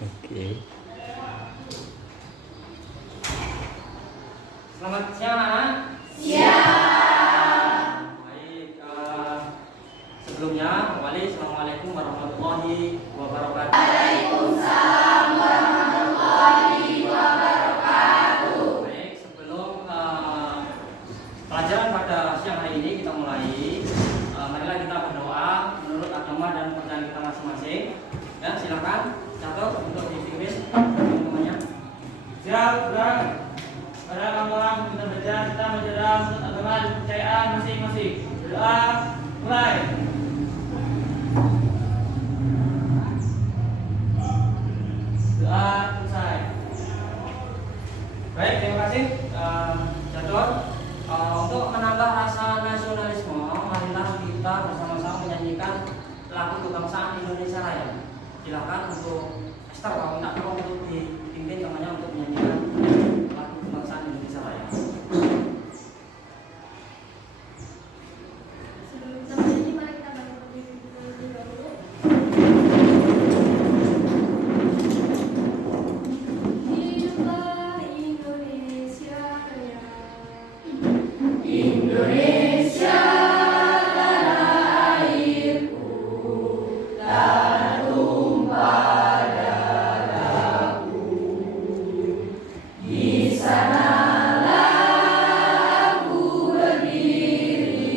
Oke. Selamat siang anak. Siang. Baik. Sebelumnya, Assalamualaikum warahmatullahi wabarakatuh. Waalaikumsalam warahmatullahi wabarakatuh. Baik, sebelum pelajaran pada siang hari ini kita mulai, marilah kita berdoa menurut agama dan percayaan kita masing-masing. Ya, silakan catat untuk dipimpin teman-temannya. Siap, berang. Pada orang kita belajar, kita belajar menurut agama dan kepercayaan masing-masing. Berdoa, mulai. Doa selesai. Baik, terima kasih. Jadwal untuk menambah rasa nasionalisme, marilah kita bersama-sama menyanyikan lagu kebangsaan Indonesia Raya. Silakan untuk Esther, kalau tidak perlu untuk dipimpin temannya untuk menyanyikan lagu kebangsaan Indonesia Raya. Sebelum kita bernyanyi, mari kita baca terlebih dahulu. Hiduplah Indonesia Raya. Indonesia tanah airku, tanah tumpah darahku. Di sanalah aku berdiri,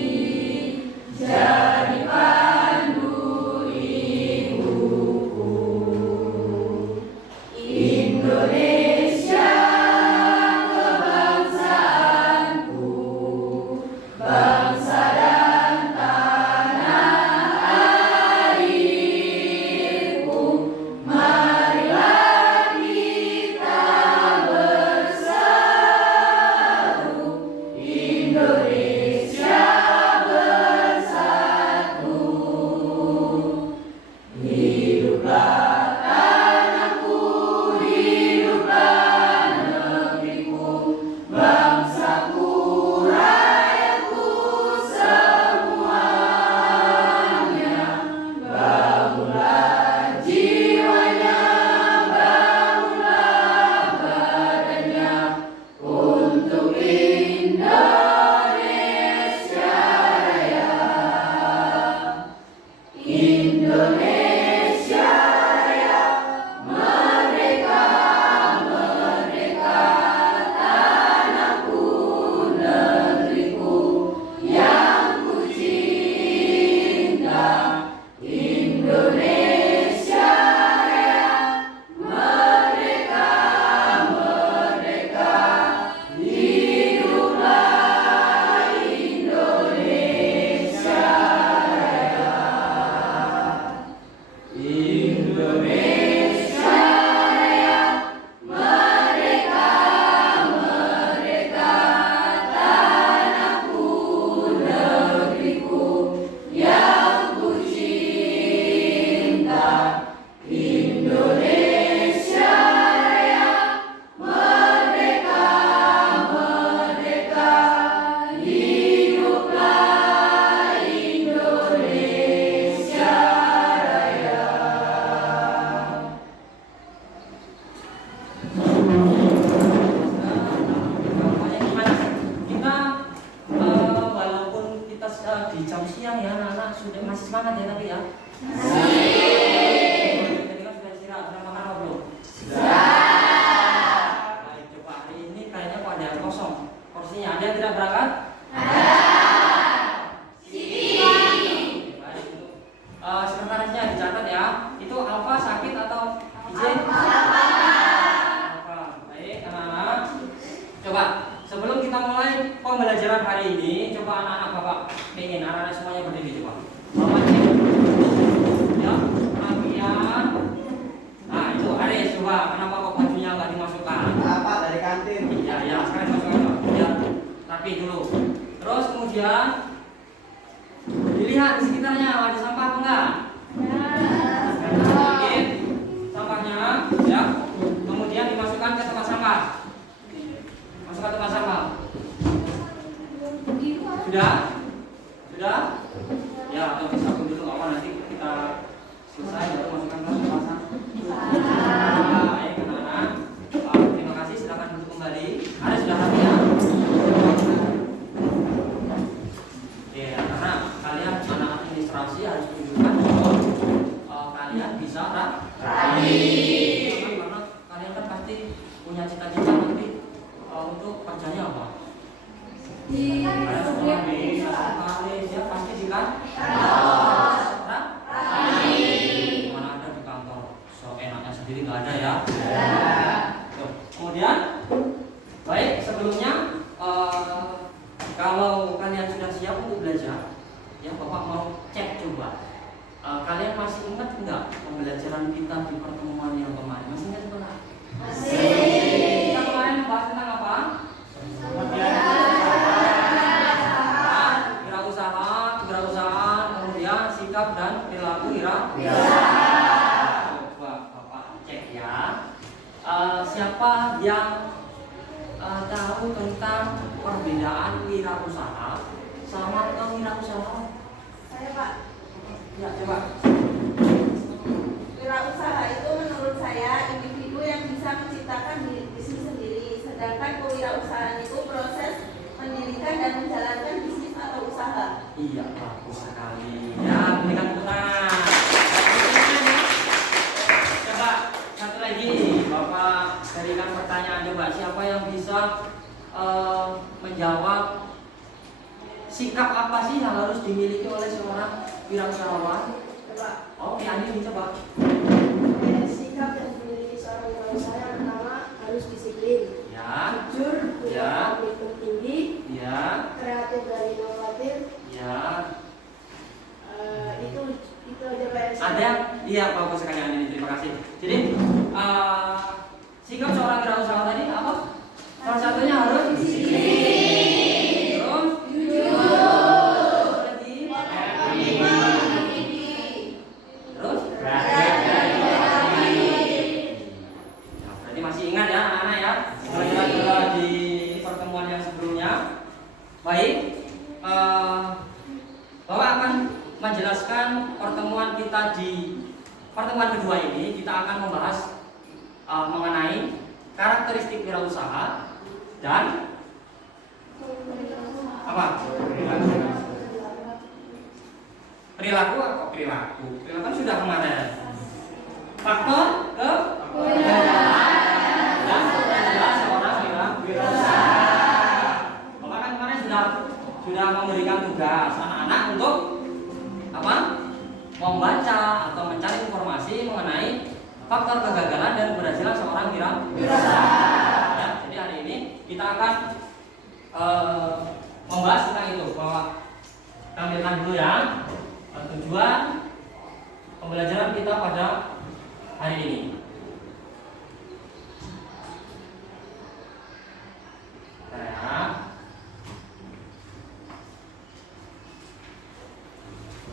jadi pandu ibuku. Indonesia kebangsaanku, bangsa dan tanah airku. Marilah kita bersatu, Indonesia bersatu. Hiduplah tanahku, hiduplah negeriku, bangsaku, rakyatku semuanya. Bangunlah jiwanya, bangunlah badannya untuk Indonesia Raya. Indonesia Raya, merdeka, merdeka, tanahku, negeriku yang ku cinta. Indonesia Raya, merdeka, merdeka, hiduplah Indonesia Raya. Indonesia Raya, merdeka, merdeka, tanahku, negeriku yang ku cinta. Indonesia Raya, merdeka, merdeka, hiduplah Indonesia Raya. Kita walaupun kita di jam siang ya anak-anak sudah masih semangat ya tapi ya. Jadi kan sudah istirahat, sudah makan apa belum? Baik, coba hari ini kayaknya kok ada yang kosong porsinya. Ada yang tidak berangkat? Baik, untuk sekretarisnya dicatat ya. Itu Alfa sakit atau izin? Alfa. Baik, anak-anak. Coba sebelum kita mulai pembelajaran hari ini, coba anak-anak bapak pengen anak-anak semuanya berdiri coba. Bapak cek. Ya, Abian. Nah itu Aris coba. Kenapa kok bajunya nggak dimasukkan? Apa dari kantin? Ya, ya sekarang dimasukkan. Ya, rapi dulu. Terus kemudian dilihat di sekitarnya ada sampah apa enggak? Sedikit sampahnya, ya. Kemudian dimasukkan ke tempat sampah. Masukkan ke tempat sampah. Sudah? Sudah? Ya, atau bisa dulu apa nanti kita selesai baru masukkan ke tempat sampah. Nggak ada ya? Tuh. Kemudian, baik sebelumnya kalau kalian sudah siap untuk belajar, ya Bapak mau cek coba. Kalian masih ingat enggak pembelajaran kita di pertemuan yang kemarin? Masih ingat enggak? Masih. Kita kemarin membahas tentang apa? Wirausahaan, kemudian sikap dan perilaku wirausahaan. Coba Bapak cek ya. Siapa yang tahu tentang perbedaan wirausaha sama kewirausahaan? Saya, Pak. Ya, coba. Wirausaha itu menurut saya individu yang bisa menciptakan bisnis sendiri, sedangkan kewirausahaan itu proses mendirikan dan menjalankan bisnis atau usaha. Iya, bagus sekali. Ya, berikan tepuk tangan. Coba satu lagi, Bapak berikan pertanyaan coba. Siapa yang bisa menjawab sikap apa sih yang harus dimiliki oleh seorang wirausahawan? Coba. Oke, Ani coba. Sikap yang dimiliki seorang wirausaha yang pertama harus disiplin, Ya, jujur, punya Ya. komitmen tinggi, ya, kreatif dan inovatif. ya. Itu aja Pak. Ada? Iya, bagus sekali Ani. Terima kasih. Jadi sikap seorang wirausaha tadi apa? Salah satunya harus disiplin. Terus lagi. Terus nah, berarti masih ingat ya anak-anak ya? Kita di pertemuan yang sebelumnya. Baik, Bapak akan menjelaskan pertemuan kita di pertemuan kedua ini. Kita akan membahas mengenai karakteristik wirausaha dan apa? Perilaku atau perilaku? Perilaku kan sudah kemarin. Faktor dan jelas seorang wirausaha. Bapak kan kemarin sudah memberikan tugas anak-anak untuk apa? Membaca atau mencari informasi mengenai faktor kegagalan dan keberhasilan seorang wirausaha. Ya, jadi hari ini kita akan membahas tentang itu. Bapak tampilkan dulu ya tujuan pembelajaran kita pada hari ini. Ya.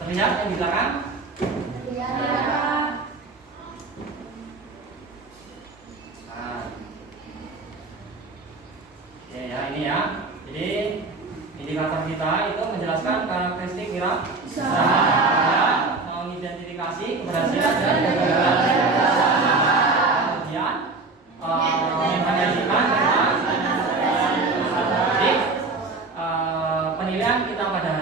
Terlihat yang di belakang? Ya, ini ya. Jadi indikator kita itu menjelaskan karakteristik wirausaha, mengidentifikasi keberhasilan dan kegagalan wirausaha, kemudian mendefinisikan jadi penilaian kita pada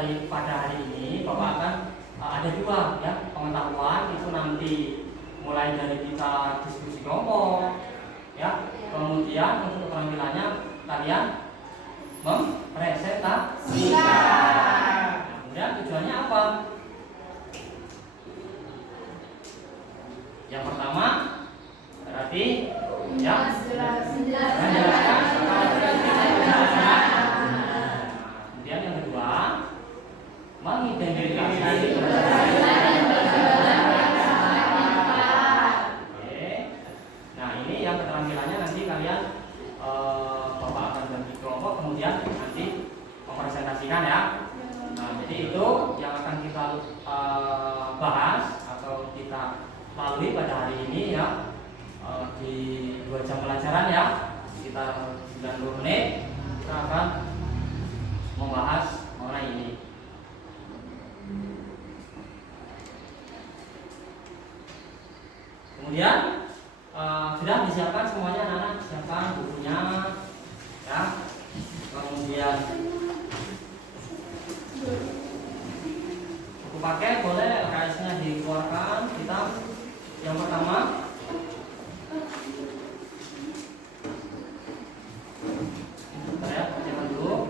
hari ini Bapak akan ada dua ya pengetahuan itu nanti mulai dari kita diskusi kelompok ya, kemudian untuk keterampilannya kalian mempresentasikan. Kemudian tujuannya apa? Yang pertama berarti ya menjelaskan karakteristik wirausaha. Kemudian yang kedua mengidentifikasi keberhasilan. Oke. Nah, ini yang keterampilannya nanti kalian Bapak akan bagi kelompok kemudian nanti mempresentasikan ya. Nah, jadi itu yang akan kita bahas atau kita lalui pada hari ini ya, di 2 jam pelajaran ya, sekitar 90 menit kita akan membahas mengenai ini. Kemudian sudah disiapkan semuanya anak-anak, siapkan bukunya ya. Kemudian buku pakai boleh LKS-nya dikeluarkan. Kita yang pertama saya bacakan dulu.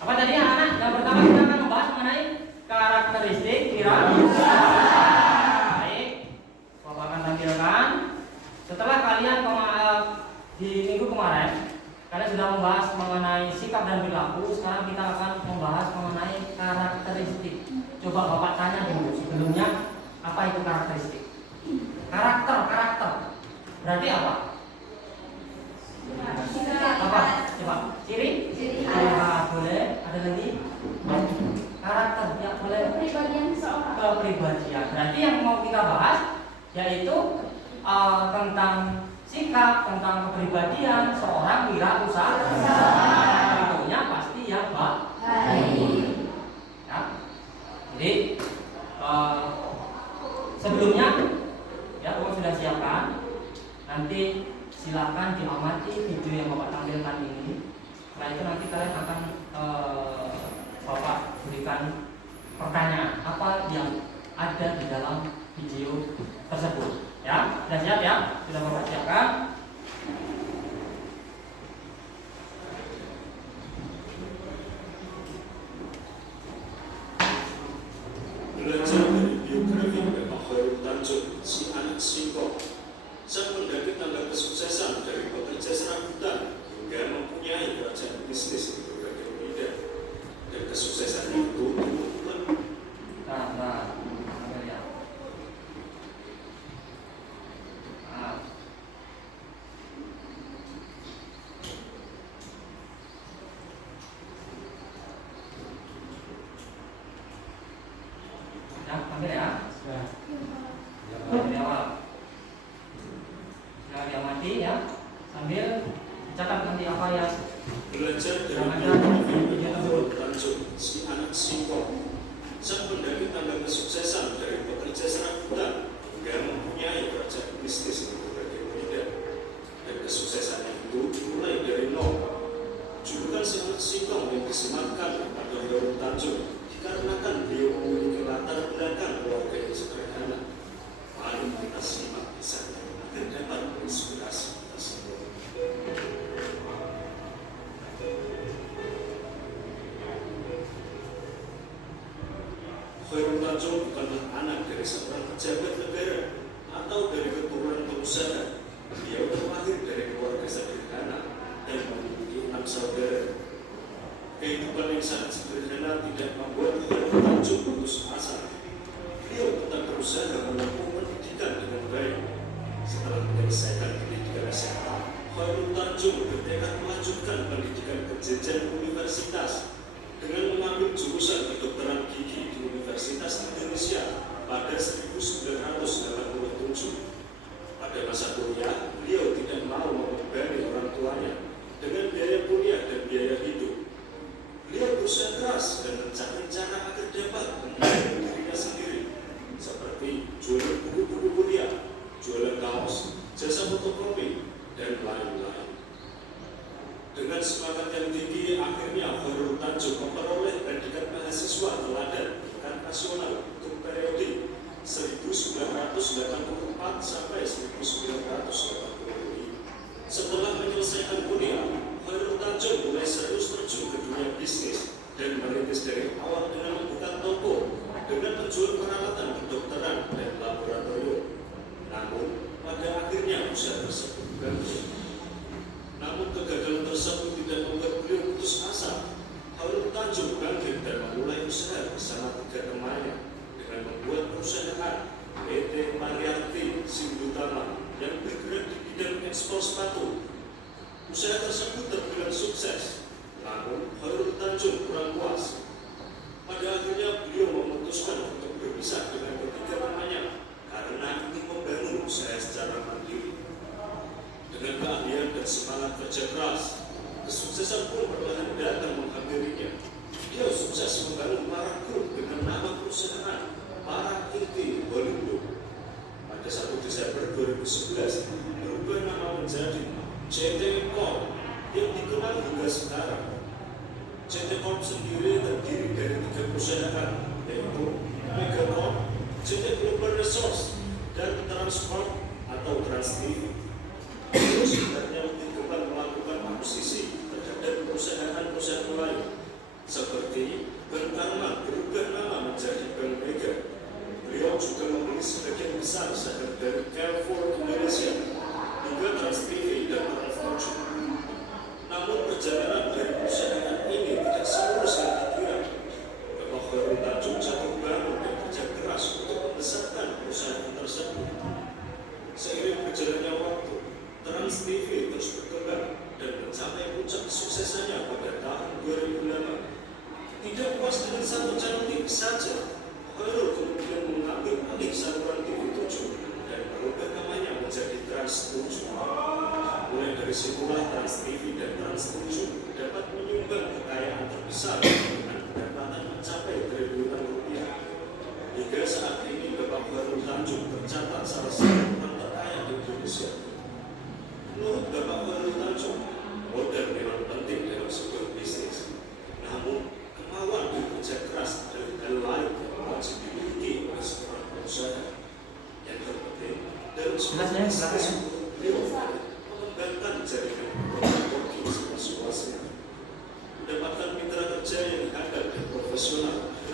Apa tadi anak-anak? Yang pertama kita akan membahas mengenai karakteristik Coba Bapak tanya dulu sebelumnya, apa itu karakteristik? Karakter. Berarti apa? Apa? Coba. Ciri khas. Boleh. Ada lagi? Karakter. Ya, boleh. Kepribadian seseorang. Kepribadian. Berarti yang mau kita bahas yaitu tentang sikap, tentang kepribadian seorang wirausaha. Tentunya pasti yang baik. Ya. Jadi sebelumnya ya Bapak sudah siapkan. Nanti silakan diamati video yang Bapak tampilkan ini. Setelah itu nanti kalian akan Bapak berikan pertanyaan apa yang ada di dalam video tersebut. Ya, sudah siap ya? Sudah Bapak siapkan? Belajar dari biografi Bapak Khairul Tanjung, si anak singkong, sang pendaki tangga kesuksesan dari pekerja serabutan hingga mempunyai kerajaan bisnis di berbagai bidang, dan kesuksesan itu dilakukan. Ambil ya. Dari awal. Nah, diamati ya. Sambil catat nanti apa yang Belajar dari biografi Bapak Khairul Tanjung, si anak singkong, sang pendaki tangga kesuksesan dari pekerja serabutan hingga mempunyai kerajaan bisnis di berbagai bidang, dan kesuksesan itu dimulai dari nol. Julukan si anak singkong yang disematkan kepada Khairul Tanjung dikarenakan beliau memiliki latar belakang keluarga yang sederhana. Mari kita simak kisahnya agar dapat menginspirasi kita semua. Khairul Tanjung bukanlah anak dari seorang pejabat negara atau dari keturunan pengusaha. Dia terlahir dari keluarga sederhana dan memiliki 6 saudara. Kehidupan yang sangat sederhana tidak membuat Khairul Tanjung putus asa. Beliau tetap berusaha menempuh pendidikan dengan baik. Setelah menyelesaikan pendidikan SMA, Khairul Tanjung bertekad melanjutkan pendidikan ke jenjang universitas dengan mengambil jurusan kedokteran gigi di Universitas Indonesia pada 1987. Pada masa kuliah, beliau tidak mau membebani orang tuanya dengan biaya kuliah dan biaya hidup. Beliau berusaha keras dan mencari cara agar dapat membiayai dirinya sendiri, seperti jualan buku-buku kuliah, jualan kaos, jasa fotokopi, dan lain-lain. Dengan semangat yang tinggi, akhirnya Khairul Tanjung memperoleh predikat mahasiswa teladan tingkat nasional untuk periode 1984 sampai 1985. Setelah menyelesaikan kuliah, Khairul Tanjung mulai serius terjun ke dunia bisnis dan merintis dari awal dengan membuka toko dengan menjual peralatan kedokteran dan laboratorium. Namun, pada akhirnya usaha tersebut bangkrut. Namun kegagalan tersebut tidak membuat beliau putus asa. Khairul Tanjung bangkit dan memulai usaha bersama 3 temannya dengan membuat perusahaan PT Mariarti Singutama yang bergerak di bidang ekspor sepatu. Usaha tersebut terbilang sukses, namun Khairul Tanjung kurang puas. Pada akhirnya beliau memutuskan untuk berpisah dengan ketiga temannya karena ingin membangun usaha secara mandiri. Dengan keahlian dan semangat kerja keras, kesuksesan pun perlahan datang menghampirinya. Dia sukses membangun para grup dengan nama perusahaan Para Inti Hollywood. Pada 1 Desember 2011, berubah nama menjadi CT Corp yang dikenal hingga sekarang. CT Corp sendiri terdiri dari 3 perusahaan, yaitu Megacorp, CT Global Resource, dan Transcorp atau Trans TV. Beliau sebenarnya lebih gemar melakukan akuisisi terhadap perusahaan-perusahaan lain, seperti Bank Karma berubah nama menjadi Bank Mega. Beliau juga membeli sebagian besar saham dari Carrefour Indonesia, hingga Trans TV dan Trans Fortune. Namun perjalanan dari perusahaan ini tidak semulus yang dikira. Bapak Khairul Tanjung jatuh bangun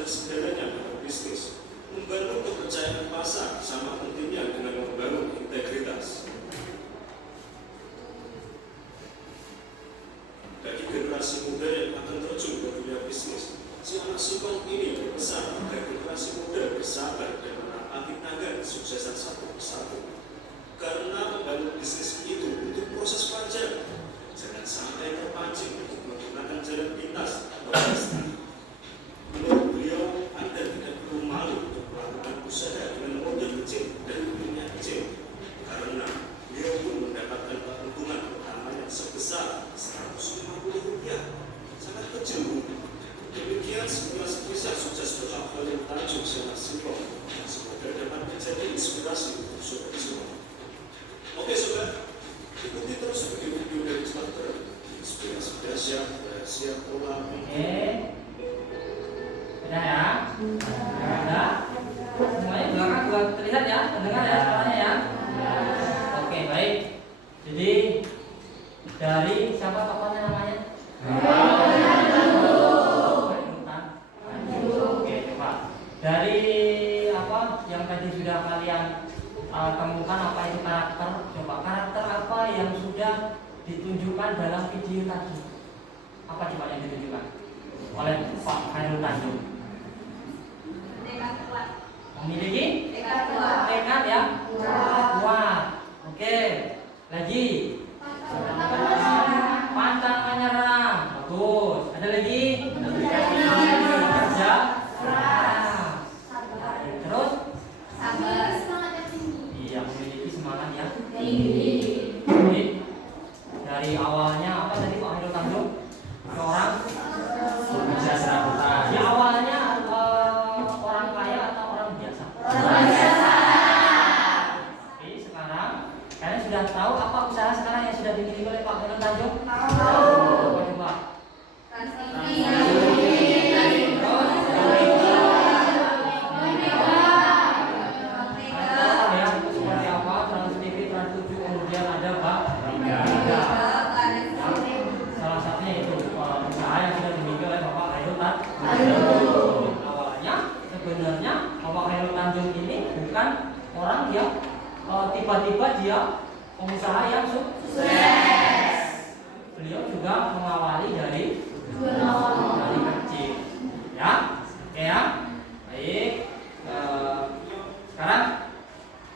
dan sederhananya dalam bisnis. Membangun kepercayaan pasar sama pentingnya dengan membangun integritas. Bagi generasi muda yang akan terjun ke dunia bisnis, si anak singkong ini berpesan agar generasi muda bersabar dan menapaki tangga kesuksesan satu persatu. Karena membangun bisnis itu butuh proses panjang. Jangan sampai terpancing untuk menggunakan jalan pintas atau instan. Menurut beliau, Anda tidak perlu malu untuk melakukan usaha dengan modal kecil dan untuknya kecil. Karena beliau pun mendapatkan keuntungan pertamanya sebesar Rp150. Sangat kecil, Bu. Demikian sekilas kisah sukses Bapak Khalil Tanjung Senar Singkong. Semoga dapat menjadi inspirasi untuk saudara semua. Oke sobat, ikuti terus video-video dari Starter. Inspirasi dahsyat, rahasia pola. Oke. Udah ya? Udah? Semuanya belakang buat terlihat ya, mendengar ya suaranya ya. Oke, baik. Jadi dari siapa tokohnya namanya? Oke, coba. Dari apa yang tadi sudah kalian temukan apa itu karakter? Coba karakter apa yang sudah ditunjukkan dalam video tadi? Apa coba yang ditunjukkan oleh Pak Khairul Tanjung? Tekad kuat. Memiliki Tekad kuat. tekad ya kuat. Oke, lagi pantang menyerah. Bagus. Ada lagi kerja keras. Terus iya, memiliki semangat ya tinggi. Jadi dari awalnya apa tadi Pak Khairul Tanjung? Seorang di awalnya orang kaya atau orang biasa? Orang biasa. Oke, sekarang kalian sudah tahu apa usaha sekarang yang sudah dimiliki oleh Pak Khairul Tanjung? Tahu. Coba. Salah satunya itu usaha yang sudah dimiliki oleh Bapak Khairul Tanjung. Awalnya sebenarnya Bapak Khairul Tanjung ini bukan orang yang tiba-tiba dia pengusaha yang sukses. Beliau juga mengawali dari kecil. Ya, oke ya. Baik. Sekarang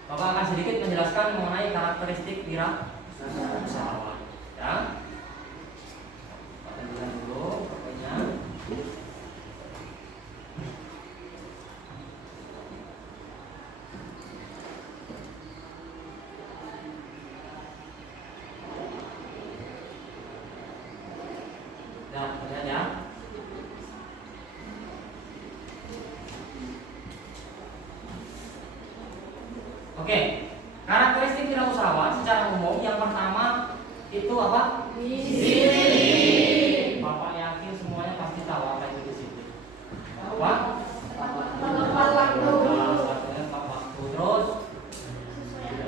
Bapak akan sedikit menjelaskan mengenai karakteristik wirausahawan. Ya. Lihat dulu pokoknya. Nah, lihat ya. Oke, karakteristik wirausahawan secara umum yang pertama itu apa? Disiplin. Bapak yakin semuanya pasti tahu apa itu disiplin. Apa? Tepat waktu. Satunya tepat waktu. Terus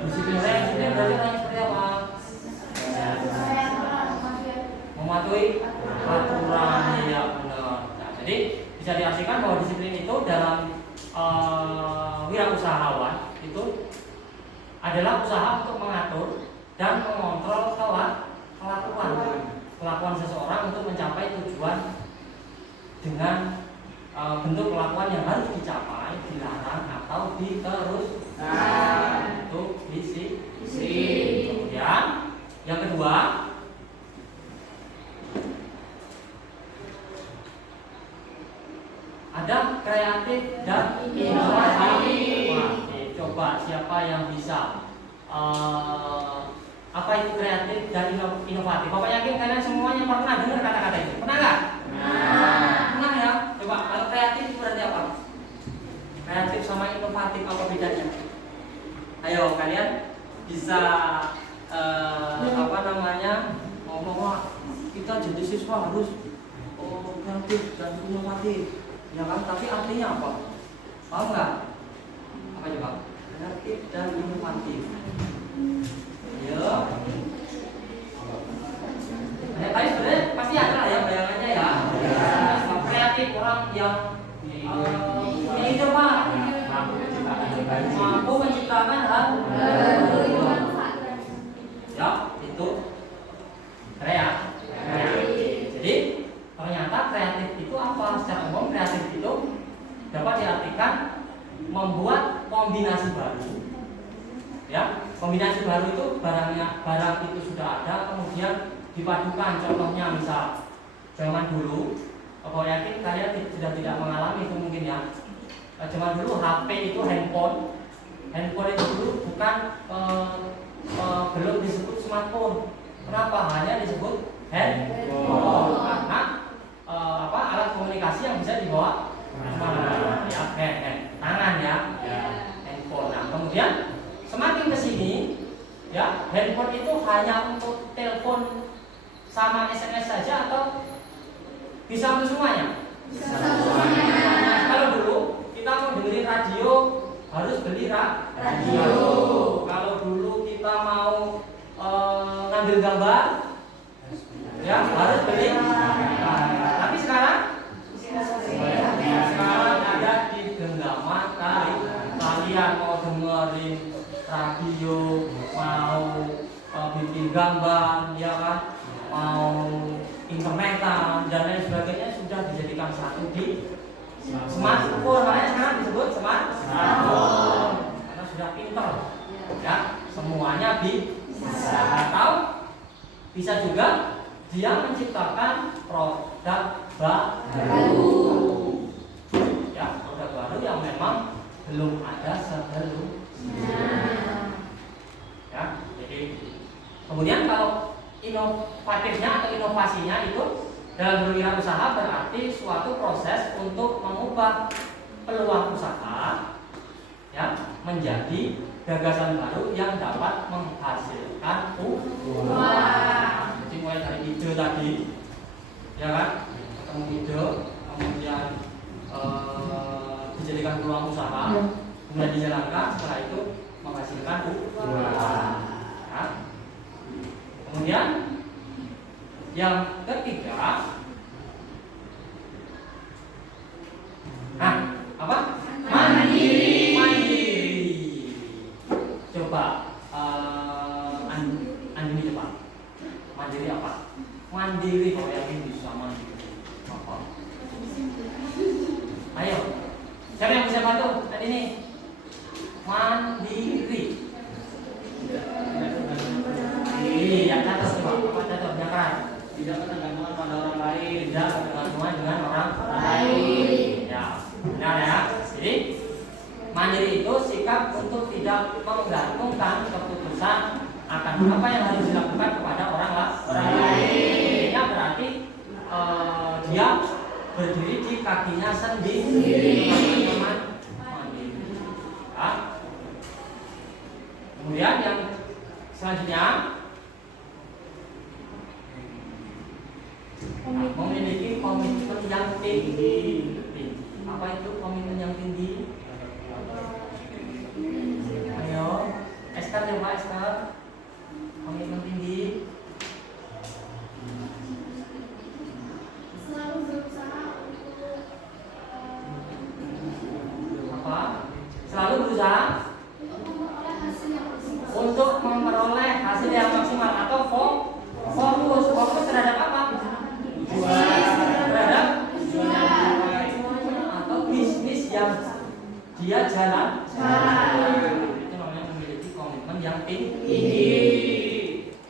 disiplin berarti orangnya seperti apa? Mematuhi aturan, ya benar. Nah, jadi bisa diartikan bahwa disiplin itu dalam wirausahawan itu adalah usaha untuk mengatur dan mengontrol kelakuan seseorang untuk mencapai tujuan dengan bentuk kelakuan yang harus dicapai, dilarang atau diteruskan. Itu disiplin. Kemudian yang kedua, ada kreatif dan inovatif. Coba siapa yang bisa apa itu kreatif dan inovatif? Bapak yakin kalian semuanya pernah dengar kata-kata itu? Pernah nggak? Pernah ya? Coba kalau kreatif itu berarti apa? Kreatif sama inovatif apa bedanya? Ayo kalian bisa apa namanya ngomong, kita jadi siswa harus kreatif dan inovatif, ya kan? Tapi artinya apa? Paham nggak? Apa coba? Kreatif dan inovatif. Ya. Tadi sebenarnya pasti ada lah ya bayangannya ya. Kreatif orang yang Punya ide Pak. Mampu menciptakan hal baru. Ya, itu kreatif. Jadi ternyata kreatif itu apa? Secara umum kreatif itu dapat diartikan membuat kombinasi baru. Ya, kombinasi baru itu barang itu sudah ada kemudian dipadukan. Contohnya misal zaman dulu, aku yakin kalian sudah tidak mengalami itu mungkin ya. Zaman dulu HP itu handphone itu dulu bukan belum disebut smartphone. Kenapa? Hanya disebut handphone karena alat komunikasi yang bisa dibawa kemana-mana ya, tangan ya, handphone. Nah, kemudian semakin kesini ya, handphone itu hanya untuk telepon sama SMS saja atau bisa untuk semuanya? Bisa semuanya. Nah, kalau dulu kita mau dengerin radio harus beli radio. Kalau dulu kita mau ngambil gambar ya harus beli. Tapi sekarang ada di genggaman kalian mau dengerin radio, mau bikin gambar, ya kan, mau internetan dan lain sebagainya sudah dijadikan satu di smartphone. Makanya sekarang disebut smartphone karena sudah pinter, ya semuanya bisa. Atau bisa juga dia menciptakan produk baru, ya produk baru yang memang belum ada sebelumnya. Ya, jadi kemudian kalau inovatifnya atau inovasinya itu dalam berwirausaha berarti suatu proses untuk mengubah peluang usaha ya menjadi gagasan baru yang dapat menghasilkan uang. Jadi mulai dari ide tadi, ya kan, ketemu ide, kemudian dijadikan peluang usaha, kemudian dijalankan, setelah itu menghasilkan uang. Ya. Kemudian yang ketiga, apa? Mandiri. Coba Andini coba. Mandiri apa? Mandiri kalau yakin bisa mandiri. Apa? Ayo. Siapa yang bisa bantu? Andini. Mandiri. Yang atas coba. Apa catat? Yang keras. Tidak ketergantungan pada orang lain. Tidak ketergantungan dengan orang lain. Ya, benar ya. Jadi mandiri itu sikap untuk tidak menggantungkan keputusan akan apa yang harus dilakukan kepada orang lain. Ini berarti dia berdiri di kakinya sendiri. Mandiri. Ya. Kemudian yang selanjutnya memiliki komitmen yang tinggi. Apa itu komitmen yang tinggi? Ayo, Esther coba Esther. Komitmen tinggi. Selalu berusaha untuk apa? Selalu berusaha untuk memperoleh hasil yang maksimal atau fokus terhadap apa? Terhadap atau bisnis yang dia jalan. Itu namanya memiliki komitmen yang tinggi.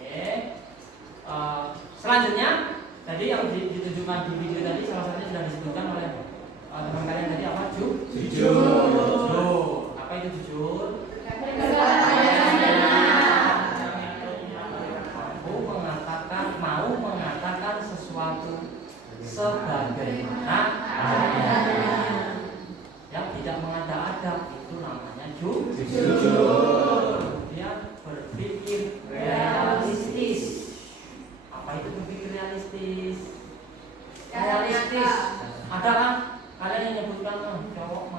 Oke. Selanjutnya tadi yang ditujukan di video tadi salah satunya sudah disebutkan oleh teman kalian tadi apa? Jujur. Apa itu jujur? Mau mengatakan sesuatu sebagaimana adanya, yang tidak mengada-ada, itu namanya jujur. Dia berpikir realistis. Apa itu berpikir realistis? Realistis. Ada kan kalian yang nyebutkan cowok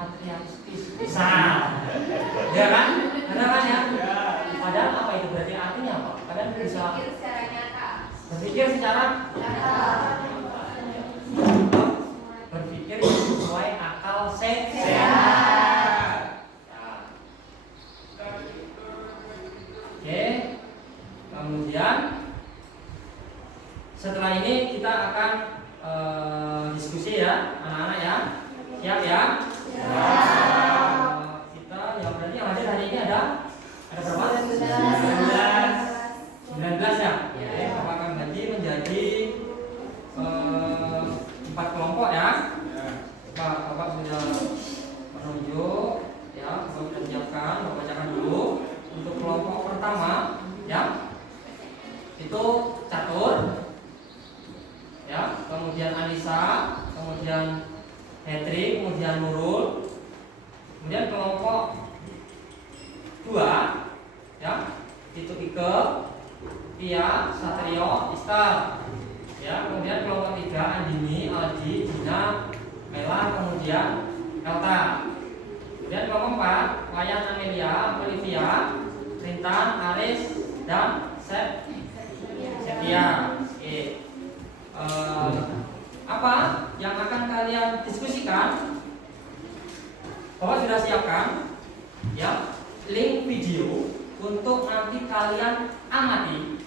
sudah menunjuk, ya, Bapak sudah siapkan, Bapak bacakan dulu. Untuk kelompok pertama, ya, itu Catur, ya, kemudian Anissa, kemudian Hetri, kemudian Nurul, kemudian kelompok 2, ya, itu Ike, Tia, Satrio, Istar, ya, kemudian kelompok 3 Andini, Aldi, Dina, Mela, kemudian Elta. Kemudian kelompok 4 Wayan, Amelia, Olivia, Rintan, Aris, dan Setia. Oke. Apa yang akan kalian diskusikan? Bapak sudah siapkan, ya, link video untuk nanti kalian amati,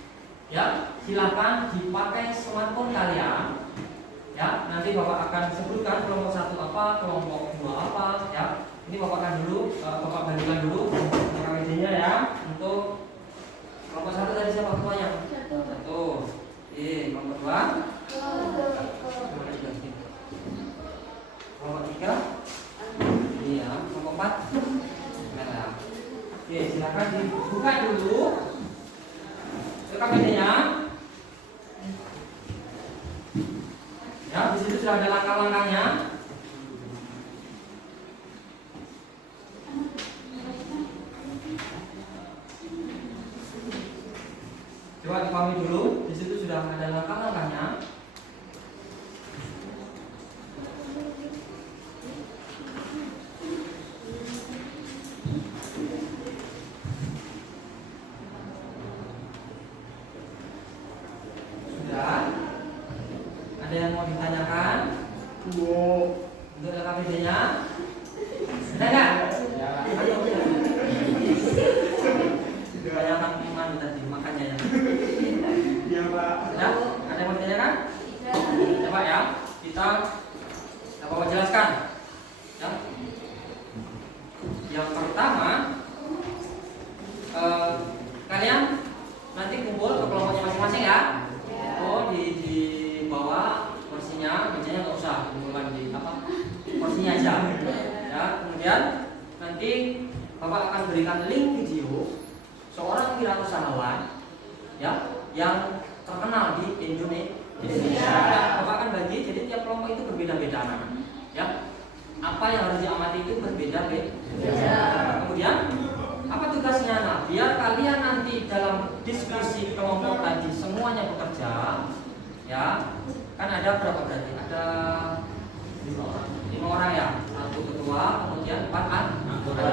ya. Silahkan dipakai smartphone kalian, ya. Nanti Bapak akan sebutkan kelompok 1 apa, kelompok 2 apa, ya. Ini Bapak akan dulu, Bapak bandingkan dulu PPT-nya, ya. Untuk kelompok 1 tadi siapa ketuanya? 1. Kelompok 2? Kelompok 3? Iya. Kelompok 4? Merah. Oke, silakan dibuka dulu PPT-nya. Ya, di situ sudah ada langkah-langkahnya. Coba dipahami dulu, di situ sudah ada langkah-langkahnya. Sudah? Ada yang mau ditanyakan? Untuk LKPD-nya? Ada nggak? Ayo. Tanyakan iman tadi, makanya ya. Iya, Pak. Sudah? Ada yang mau ditanyakan? Coba ya, kita Bapak jelaskan. Ya. Yang pertama, kalian nanti kumpul ke kelompoknya masing-masing, ya. Oh, di bawah kursinya, mejanya nggak usah kumpulkan di apa? Kursinya aja. Ya, kemudian nanti Bapak akan berikan link video seorang wirausahawan, ya, yang terkenal di Indonesia. Bapak akan bagi, jadi tiap kelompok itu berbeda-beda, ya. Apa yang harus diamati itu berbeda-beda. Kemudian apa tugasnya? Nah, biar kalian nanti dalam diskusi kelompok tadi semuanya bekerja, ya. Kan ada berapa berarti? Ada 5 orang, ya. 1 ketua, kemudian 4 anggota.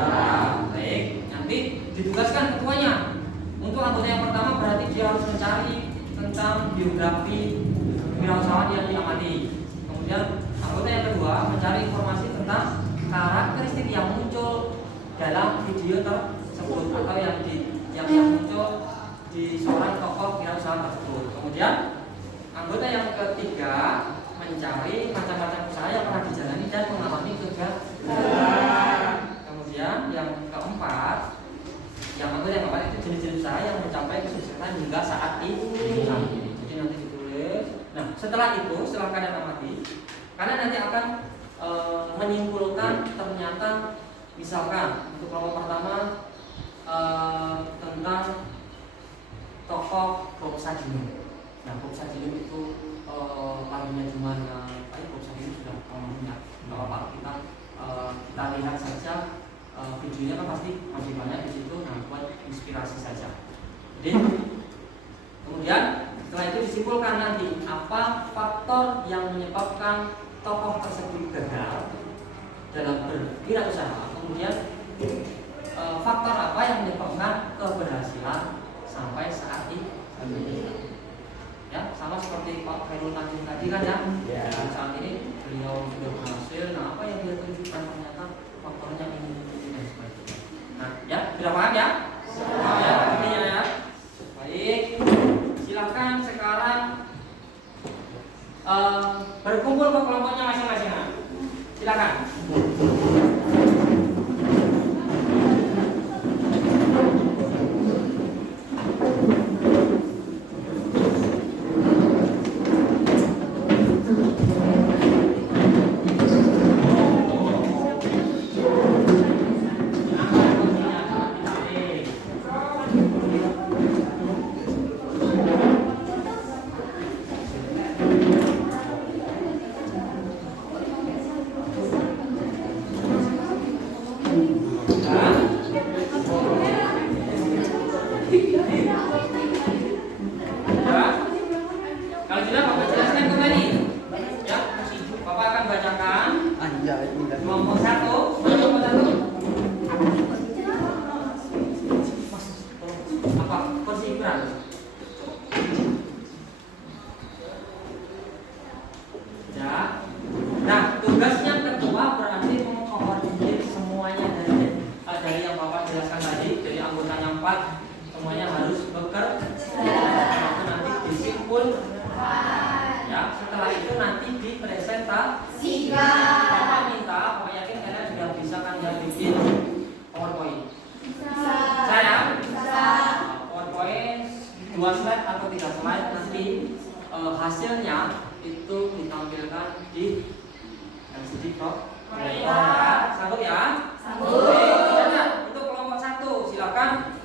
Baik, nanti ditugaskan ketuanya. Untuk anggota yang pertama berarti dia harus mencari tentang biografi wirausahawan yang diamati. Kemudian anggota yang kedua mencari informasi tentang karakteristik yang muncul dalam video tersebut atau yang muncul di seorang tokoh wirausahawan tersebut. Kemudian anggota yang ketiga mencari macam-macam usaha yang pernah dijalani dan mengalami kegagalan. Kemudian yang keempat, anggota yang keempat itu jenis-jenis usaha yang mencapai kesuksesan hingga saat ini. Jadi nanti ditulis. Nah, setelah itu, setelah kalian amati, kalian nanti akan menyimpulkan ternyata misalkan untuk kelompok pertama tentang tokoh Bob Sadino. Nah, Bob Sadino itu lagunya cuma Bob Sadino sudah punya. Nggak apa-apa, kita lihat saja videonya kan pasti masih banyak di situ. Nah, buat inspirasi saja. Jadi kemudian setelah itu disimpulkan nanti apa faktor yang menyebabkan tokoh tersebut gagal dalam berwirausaha. Kemudian faktor apa yang menyebabkan keberhasilan sampai saat ini. Ya, sama seperti Pak Khairul Tanjung tadi kan, ya. Saat ini beliau sudah berhasil. Nah, apa yang dia tunjukkan ternyata faktornya ini dan sebagainya. Nah, ya, sudah paham ya? Paham ya artinya, ya. Baik, silahkan sekarang berkumpul ke kelompoknya masing-masing. Silakan. 4 semuanya harus bekerja. Itu nanti disimpulkan. Ya, setelah itu nanti dipresentasikan. Bapak minta, Bapak yakin kalian sudah bisa kan ya bikin PowerPoint? Saya PowerPoint 2 slide atau 3 slide, nanti hasilnya itu ditampilkan di LCD proyektor. Sanggup ya? Sanggup. Itu kelompok 1, silakan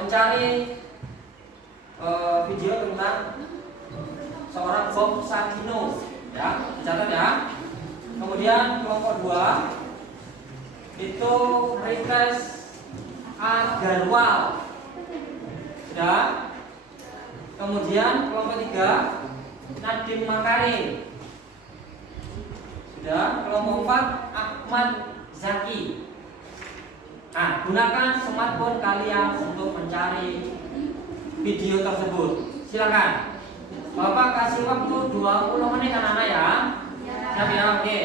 mencari video tentang seorang Bob Sadino, ya, dicatat ya. Kemudian kelompok 2 itu Ritesh Agarwal, sudah. Kemudian kelompok 3 Nadiem Makarim, sudah. Kelompok 4 Ahmad Zaki. Nah, gunakan smartphone kalian untuk mencari video tersebut. Silakan. Bapak kasih waktu 20 menit anak-anak ya. Siap ya? Oke.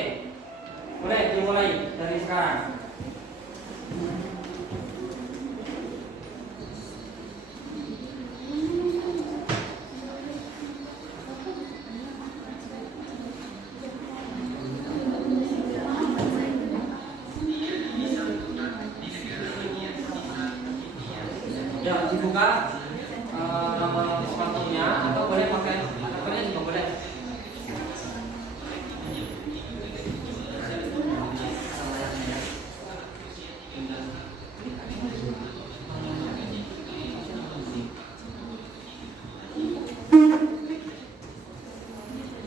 Boleh dimulai dari sekarang. Ya, dibuka sepatunya atau boleh pakai handphone juga boleh.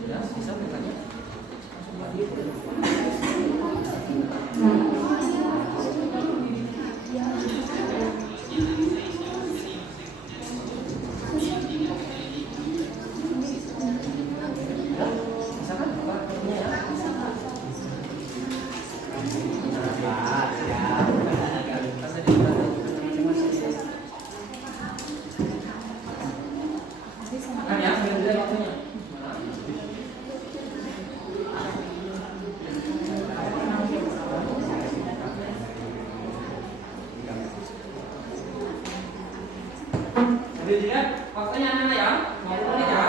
Ya, bisa bertanya. Jadi dilihat waktunya anak-anak ya, 20 menit ya.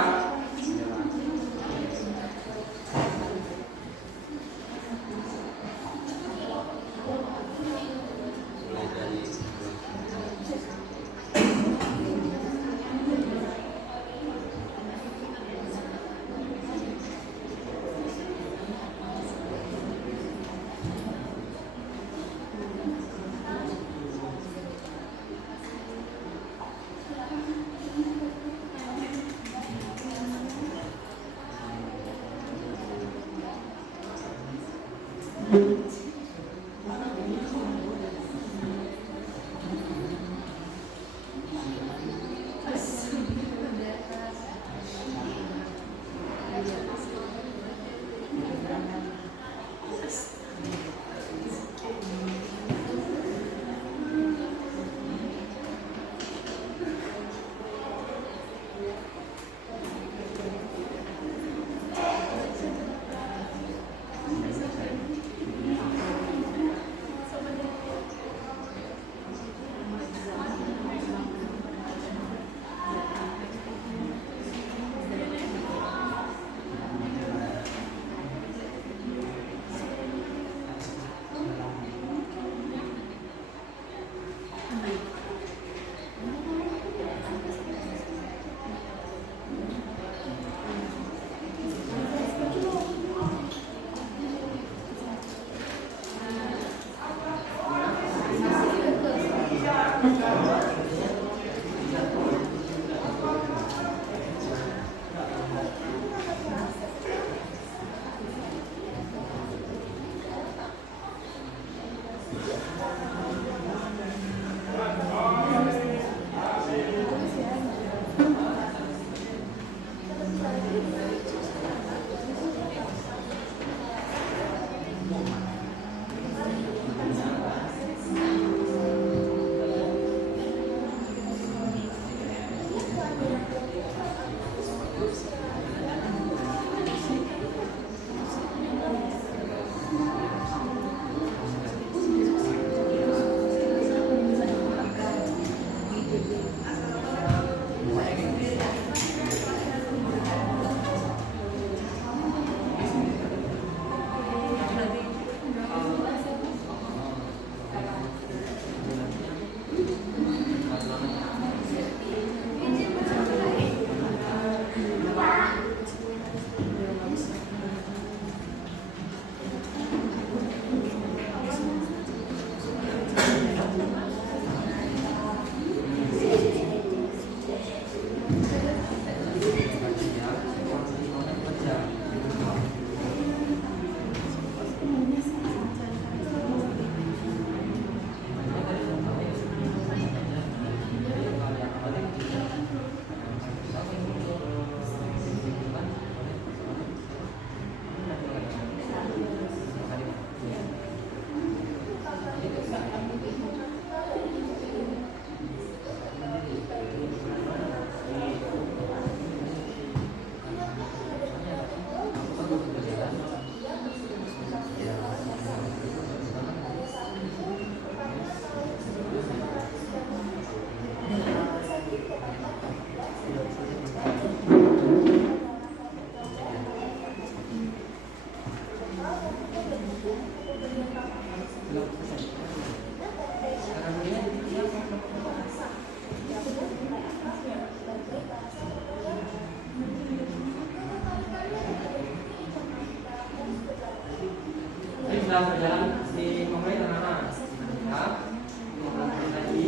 di menit anak-anak. Ya, 15 menit lagi.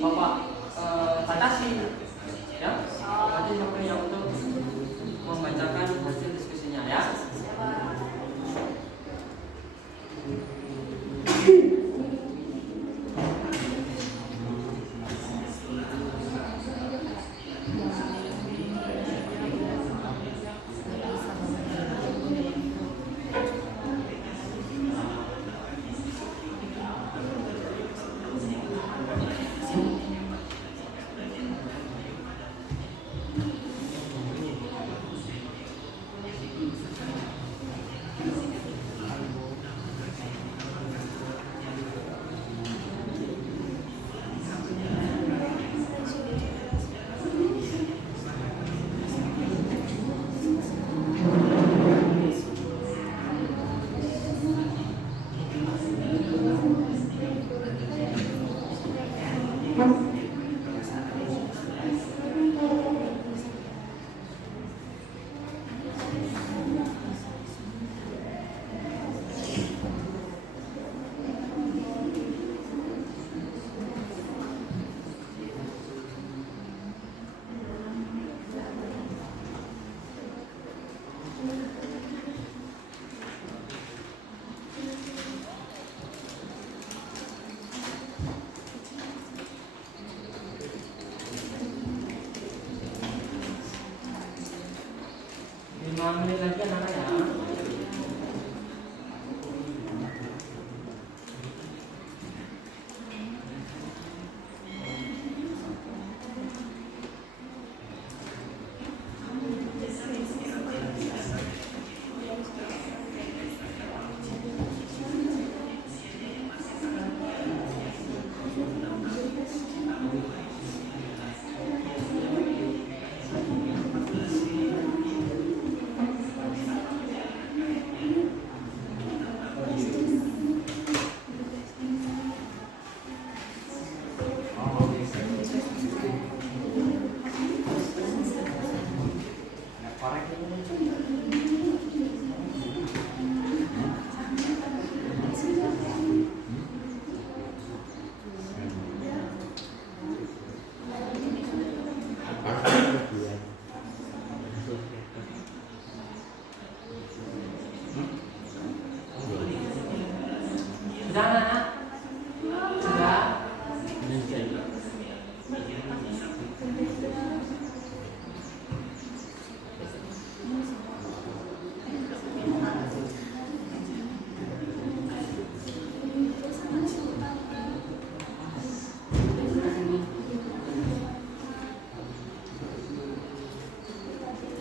Bapak batasi ya. Nanti waktunya untuk membacakan hasil diskusinya ya. Menit lagi anak ya. Sudah anak? Sudah?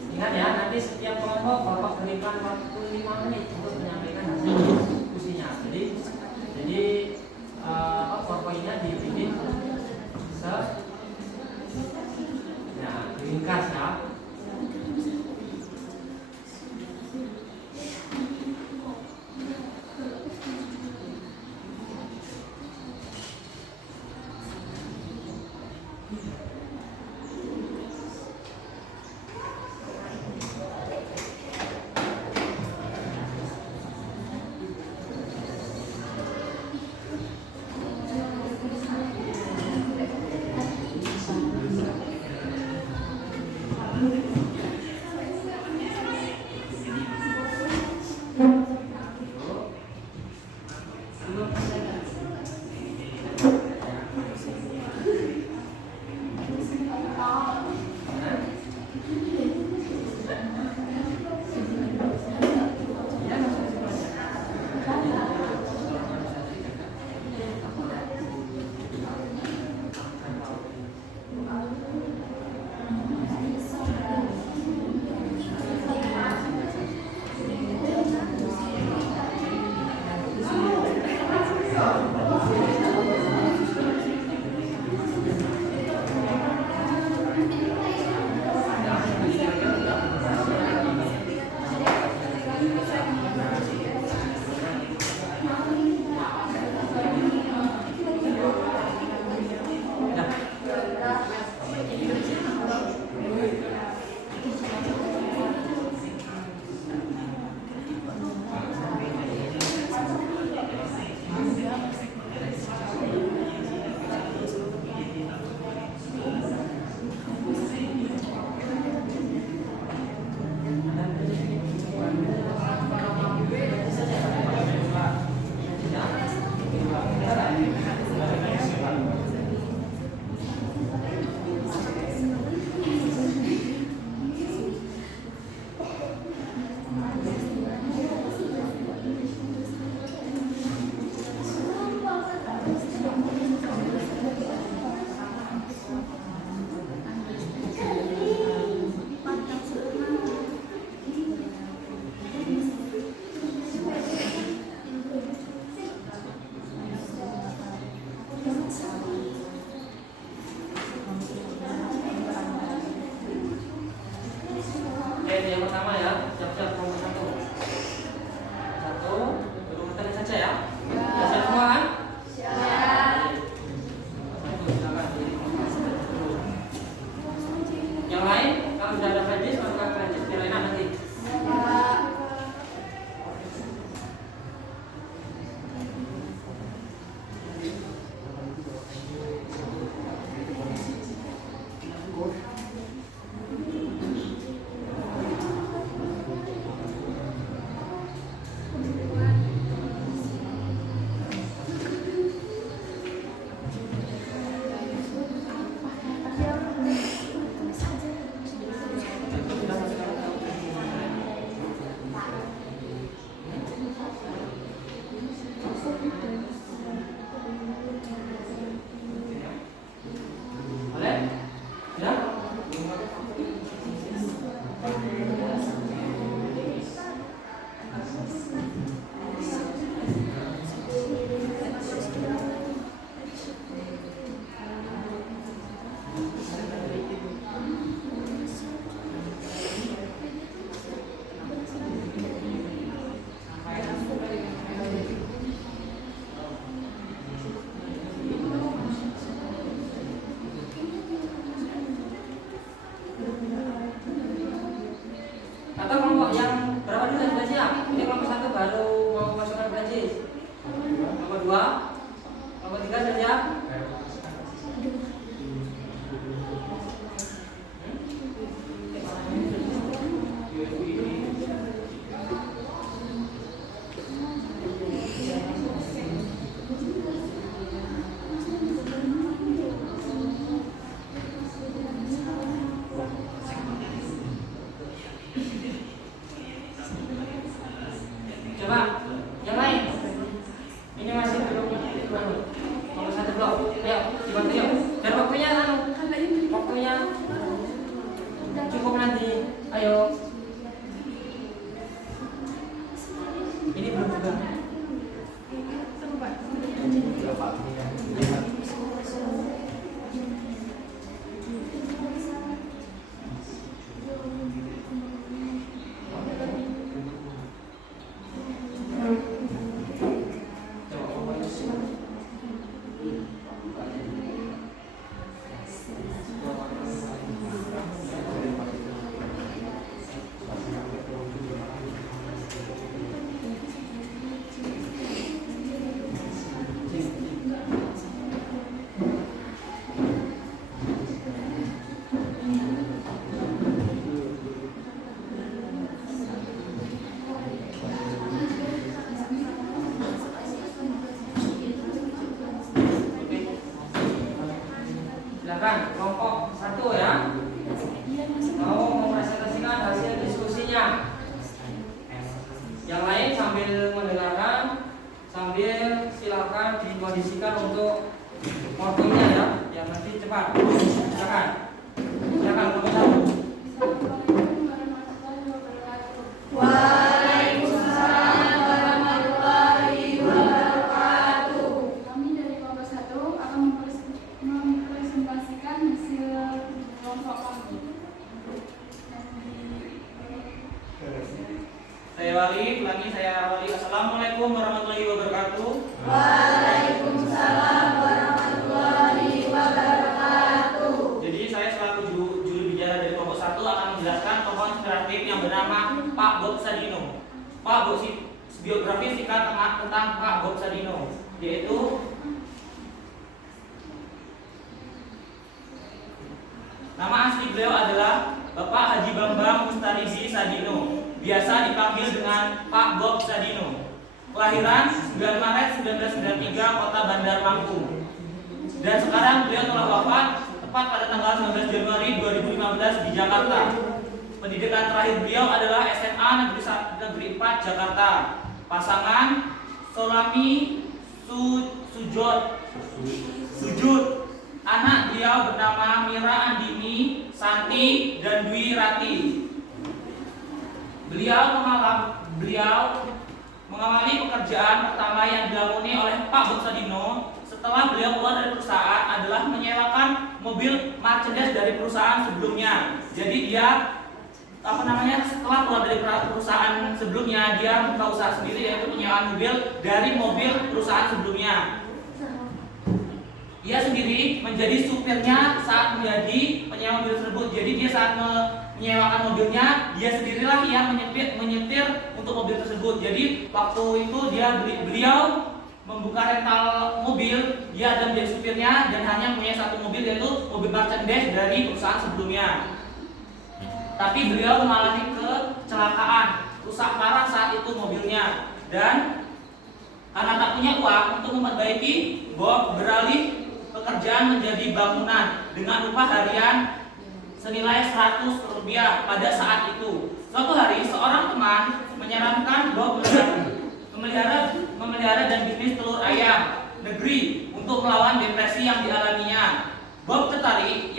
Ingat ya, nanti setiap kelompok Bapak berikan waktu 5 menit untuk menyampaikan hasil diskusinya. Jadi PowerPoint-nya dibikin ringkas ya. yang pertama ya, siap-siap kelompok 1. 1, urutan saja ya. Ya, siap semua kan? Siap. Silakan diri dulu. Yang lain, kalau sudah ada flash disk, masukkan flash disk biar enak nanti. Boleh? Sudah? Atau kelompok yang berapa dulu yang sudah siap? Ini kelompok 1 baru mau masukkan flash disk. Kelompok 2, kelompok 3 sudah siap? Coba yang lain. Ini masih belum kelompok 1 belum. Ayo, dibantu yuk. Dan waktunya waktunya cukup nanti. Ayo. Ini belum juga. Silakan kelompok 1 ya. Mau mempresentasikan hasil diskusinya. Yang lain sambil mendengarkan, sambil silakan dikondisikan untuk waktunya ya, yang nanti cepat. Silakan. Silakan kelompok 1. Waalaikumsalam warahmatullahi wabarakatuh. Kami dari kelompok 1 akan mempresentasikan hasil kelompok kami. Saya Wali, ulangi saya Wali. Assalamualaikum warahmatullahi wabarakatuh. Waalaikumsalam warahmatullahi wabarakatuh. Jadi saya selaku juru bicara dari kelompok 1 akan menjelaskan tokoh inspiratif yang bernama Pak Bob Sadino. Pak Bob biografi singkat tentang Pak Bob Sadino, yaitu nama asli beliau adalah Bapak Haji Bambang Mustarizi Sadino, biasa dipanggil dengan Pak Bob Sadino. Kelahiran 9 Maret 1993, Kota Bandar Lampung. Dan sekarang beliau telah wafat tepat pada tanggal 19 Januari 2015 di Jakarta. Pendidikan terakhir beliau adalah SMA Negeri 4 Jakarta. Pasangan Solami Sujud. Anak beliau bernama Mira Andini, Santi, dan Dwi Rati. Beliau mengawali pekerjaan pertama yang dilakoni oleh Pak Bob Sadino setelah beliau keluar dari perusahaan adalah menyewakan mobil Mercedes dari perusahaan sebelumnya. Jadi dia setelah keluar dari perusahaan sebelumnya, dia buka usaha sendiri yaitu penyewaan mobil dari mobil perusahaan sebelumnya. Dia sendiri menjadi supirnya saat menjadi penyewa mobil tersebut. Jadi dia saat menyewakan mobilnya, dia sendirilah yang menyetir untuk mobil tersebut. Jadi waktu itu beliau membuka rental mobil, dia ada menjadi supirnya dan hanya punya satu mobil yaitu mobil Mercedes dari perusahaan sebelumnya. Tapi beliau mengalami kecelakaan, rusak parah saat itu mobilnya, dan karena tak punya uang untuk memperbaiki, Bob beralih pekerjaan menjadi bangunan dengan upah harian senilai Rp100 pada saat itu. Suatu hari seorang teman menyarankan Bob memelihara dan bisnis telur ayam negeri untuk melawan depresi yang dialaminya. Bob tertarik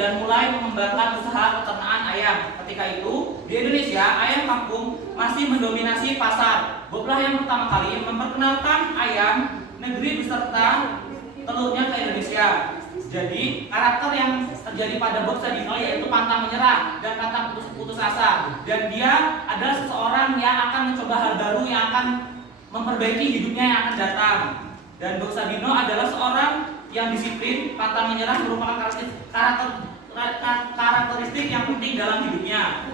dan mulai mengembangkan usaha peternakan ayam. Ketika itu, di Indonesia, ayam kampung masih mendominasi pasar. Boblah yang pertama kali memperkenalkan ayam negeri beserta telurnya ke Indonesia. Jadi, karakter yang terjadi pada Bob Sadino yaitu pantang menyerah dan pantang putus asa. Dan dia adalah seseorang yang akan mencoba hal baru yang akan memperbaiki hidupnya yang akan datang. Dan Bob Sadino adalah seorang yang disiplin, pantang menyerah merupakan karakteristik yang penting dalam hidupnya.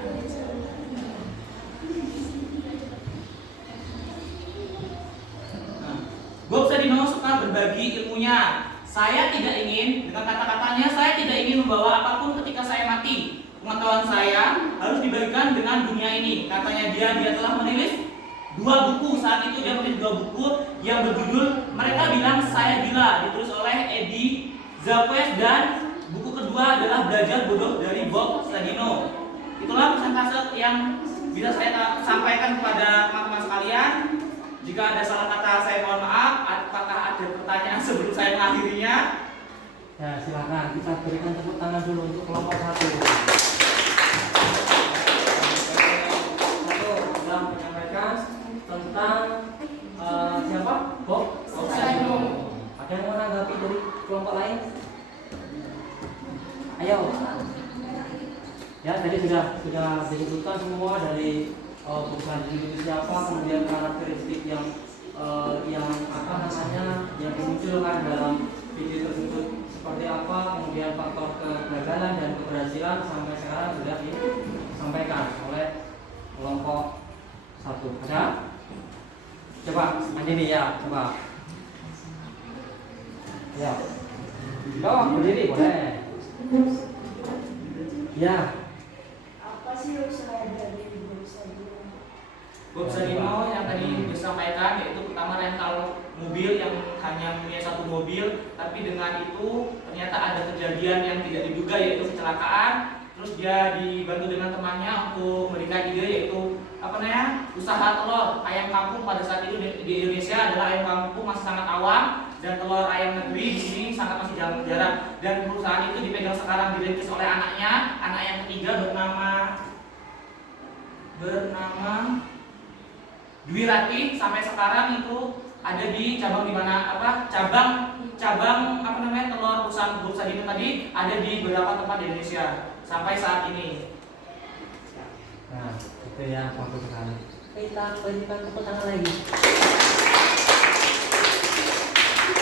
Bob Sadino suka berbagi ilmunya. Saya tidak ingin, dengan kata-katanya, saya tidak ingin membawa apapun ketika saya mati. Pengetahuan saya harus dibagikan dengan dunia ini. Katanya dia telah menulis 2 buku. Saat itu dia menulis 2 buku yang berjudul Mereka Bilang Saya Gila, ditulis oleh Eddie Zapes, dan buku kedua adalah Belajar Bodoh dari Bob Sadino. Itulah persentase yang bisa saya sampaikan kepada teman-teman sekalian. Jika ada salah kata saya mohon maaf. Apakah ada pertanyaan sebelum saya mengakhirinya? Ya, silakan kita berikan tepuk tangan dulu untuk kelompok 1. Sudah menyampaikan tentang siapa? Bob Sadino. Ada yang menanggapi dari kelompok lain? Ayo. Ya, tadi sudah disebutkan semua dari Bob Sadino itu siapa, kemudian karakteristik yang dimunculkan dalam video tersebut seperti apa, kemudian faktor kegagalan dan keberhasilan sampai sekarang sudah disampaikan oleh kelompok 1. Ada? Coba, Andini ya, coba. Ya. Berdiri boleh. Ya. Apa sih usaha dari Bob Sadino? Bob Sadino yang tadi disampaikan yaitu pertama rental mobil yang hanya punya satu mobil, tapi dengan itu ternyata ada kejadian yang tidak diduga yaitu kecelakaan. Terus dia dibantu dengan temannya untuk memberikan ide yaitu usaha telur ayam kampung. Pada saat itu di Indonesia adalah ayam kampung masih sangat awam dan telur ayam negeri di sini sangat masih jarang. Dan perusahaan itu dipegang sekarang dirintis oleh anaknya, anak yang ketiga bernama Dwi Rati. Sampai sekarang itu ada di cabang telur perusahaan Bob Sadino tadi ada di beberapa tempat di Indonesia sampai saat ini. Nah, itu ya, bagus sekali. Kita berikan tepuk tangan lagi.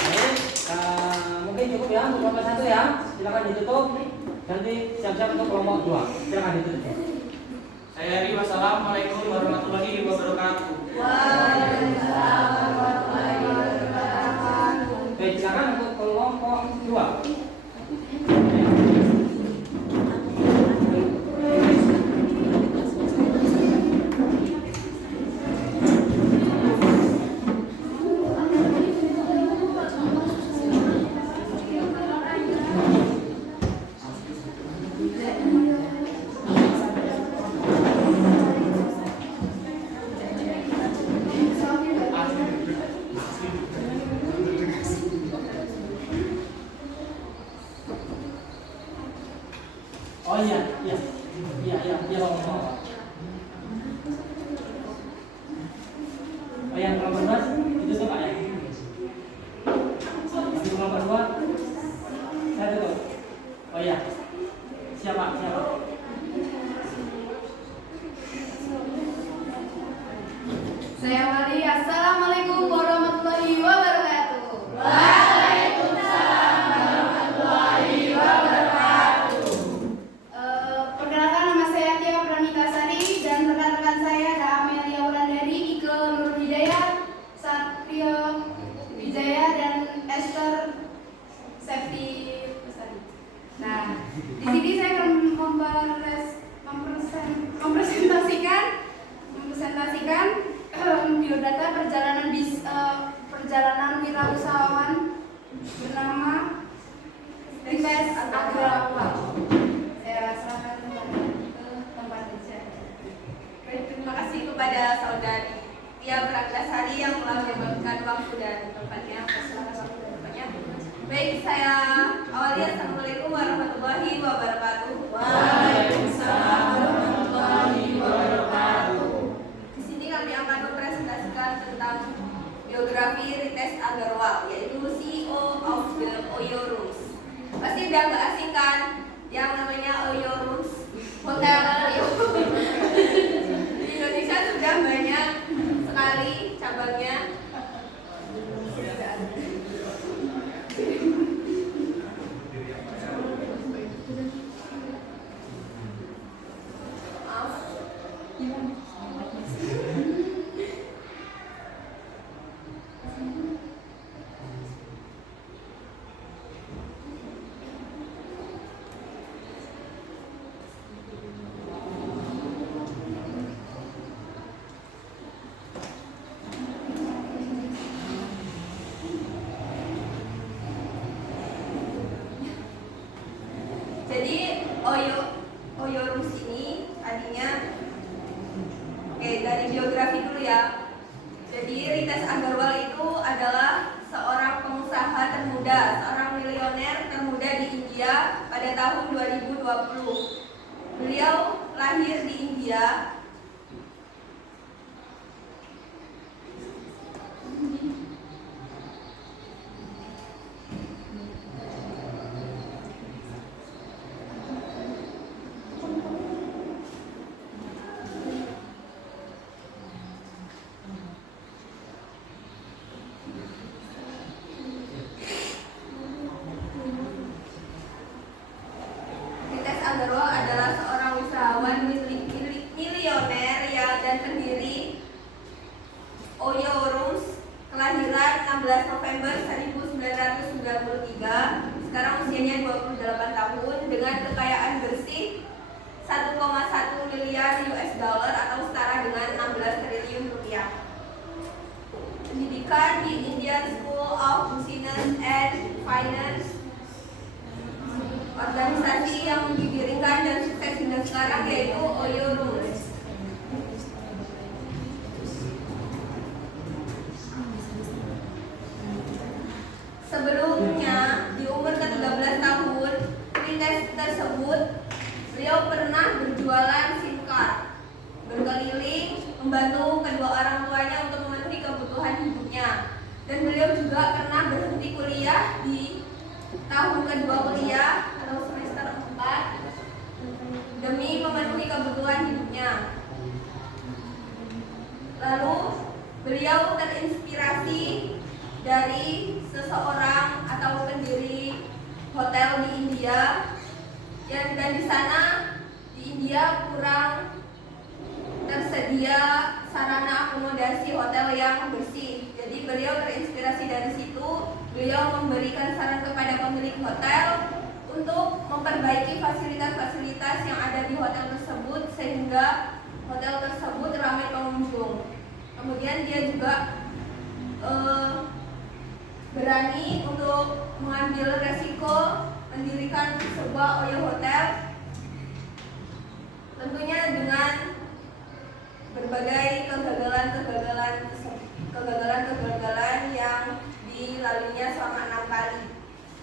Baik, mungkin cukup ya untuk kelompok 1 ya. Silakan ditutup. Nanti siap-siap untuk kelompok 2. Silakan ditutup. Saya Ari, wassalamualaikum warahmatullahi wabarakatuh. Waalaikumsalam warahmatullahi wabarakatuh. Baik, silakan untuk kelompok 2. Oh iya, oh yang kelompok 2 itu tuh Pak ya. Di kelompok 2 saya tutup. Oh iya, siapa? Esther Septi Bestari. Nah, di sini saya akan mempresentasikan biodata perjalanan wirausahawan bernama Rites Agrawal. Saya serahkan ke tempat kerja. Baik, terima kasih kepada saudari Tia Prakasari yang telah menyempatkan waktu dan tempatnya. Persilakan waktu dan tempatnya. Baik, saya awali. Assalamualaikum warahmatullahi wabarakatuh. Waalaikumsalam warahmatullahi wabarakatuh. Di sini kami akan mempresentasikan tentang biografi Rites Agrawal, yaitu CEO of the Oyo Rooms. Pasti udah gak asing kan yang namanya Oyo Rooms, hotel Oyo. Di Indonesia sudah banyak sekali cabangnya. Jadi Oyo Rooms ini tadinya, dari biografi dulu ya. Jadi Rites Agrawal itu adalah seorang pengusaha termuda, seorang milioner termuda di India pada tahun 2020. Beliau lahir di India. Rites Agrawal adalah seorang usahawan milioner dan pendiri Oyo Rooms, kelahiran 16 November 1993. Sekarang usianya 28 tahun dengan kekayaan bersih 1,1 miliar US dollar atau setara dengan 16 triliun rupiah. Pendidikan di Indian School of Business and Finance. Organisasi yang didirikan dan sukses hingga sekarang yaitu Oyo Rooms. Sebelumnya, di umur ke-13 tahun, Rites tersebut, beliau pernah berjualan SIM card, berkeliling membantu kedua orang tuanya untuk memenuhi kebutuhan hidupnya. Dan beliau juga pernah berhenti kuliah di tahun kedua kuliah atau semester 4 demi memenuhi kebutuhan hidupnya. Lalu beliau terinspirasi dari seseorang atau pendiri hotel di India dan di sana di India kurang tersedia sarana akomodasi hotel yang bersih. Jadi beliau terinspirasi dari situ. Beliau memberikan saran kepada pemilik hotel untuk memperbaiki fasilitas-fasilitas yang ada di hotel tersebut sehingga hotel tersebut ramai pengunjung. Kemudian dia juga berani untuk mengambil resiko mendirikan sebuah Oyo Hotel, tentunya dengan berbagai kegagalan yang dilaluinya selama 6 kali.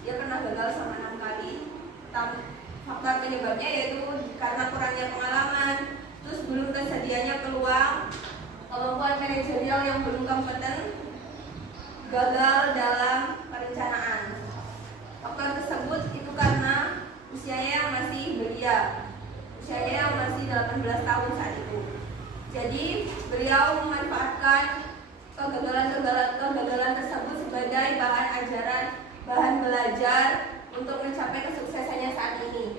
Dia pernah gagal selama 6 kali. Faktor penyebabnya yaitu karena kurangnya pengalaman, terus belum tersedianya peluang, kemampuan manajerial yang belum kompeten, gagal dalam perencanaan. Faktor tersebut itu karena usianya yang masih belia, usianya yang masih 18 tahun saat itu. Jadi beliau memanfaatkan kegagalan tersebut sebagai bahan ajaran, bahan belajar untuk mencapai kesuksesannya saat ini.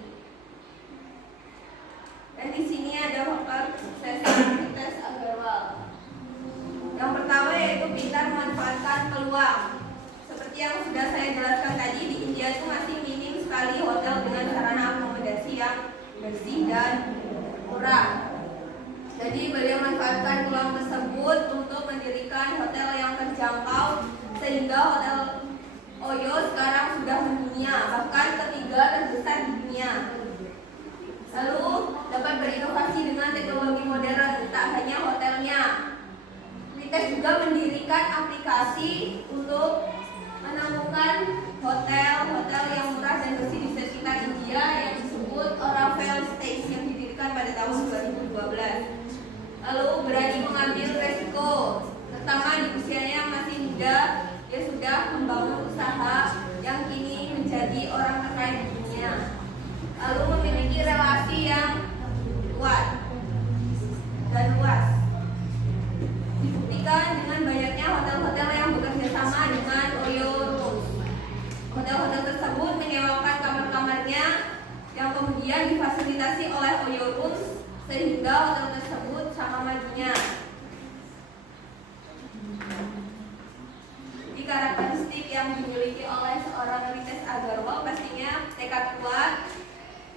Dan di sini ada faktor kesuksesan Rites Agrawal. Yang pertama yaitu pintar memanfaatkan peluang. Seperti yang sudah saya jelaskan tadi, di India itu masih minim sekali hotel dengan sarana akomodasi yang bersih dan murah. Jadi beliau manfaatkan peluang tersebut untuk mendirikan hotel yang terjangkau sehingga hotel Oyo sekarang sudah mendunia, bahkan ketiga terbesar di dunia. Lalu dapat berinovasi dengan teknologi modern, tak hanya hotelnya. Rites juga mendirikan aplikasi untuk menemukan hotel-hotel yang murah dan bersih di sekitar India yang disebut Oracle Stays yang didirikan pada tahun 2012. Lalu berani mengambil resiko, terutama di usianya yang masih muda, dia sudah membangun usaha yang kini menjadi orang terkaya di dunia. Lalu memiliki relasi yang kuat dan luas. Dibuktikan dengan banyaknya hotel-hotel yang bekerja sama dengan Oyo Rooms. Hotel-hotel tersebut menyewakan kamar-kamarnya yang kemudian difasilitasi oleh Oyo Rooms sehingga hotel tersebut sama majunya. Di karakteristik yang dimiliki oleh seorang Ritesh Agarwal pastinya tekad kuat,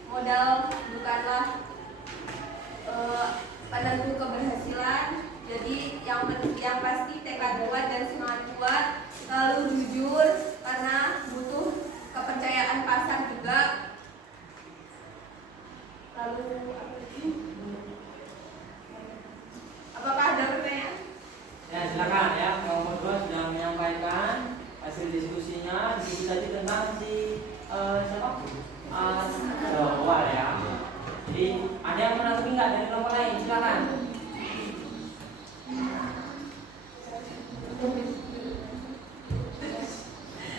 modal bukanlah penentu keberhasilan. Jadi yang pasti tekad kuat dan semangat kuat, lalu jujur karena butuh kepercayaan pasar juga. Lalu apakah ada pertanyaan? Ya, silakan ya. Nomor 2 sudah menyampaikan hasil diskusinya. Diskusi tadi tentang siapa? Jawa ya. Jadi ada yang menanggapi enggak dari kelompok lain? Silakan.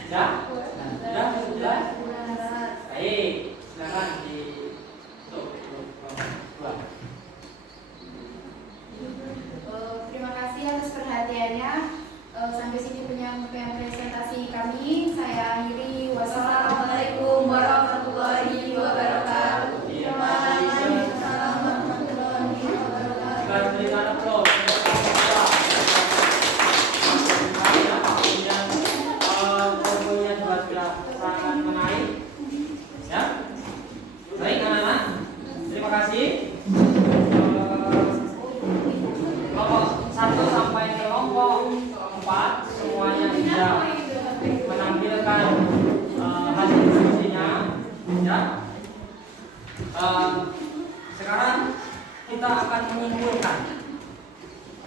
Ya? Sudah? Baik, silakan di Terima kasih atas perhatiannya. Sampai sini presentasi kami. Saya akhiri. Wassalamualaikum warahmatullahi wabarakatuh. Baik anak-anak, terima kasih. Kelompok 1 sampai kelompok 4 semuanya sudah menampilkan hasil diskusinya. Ya. Sekarang kita akan menyimpulkan.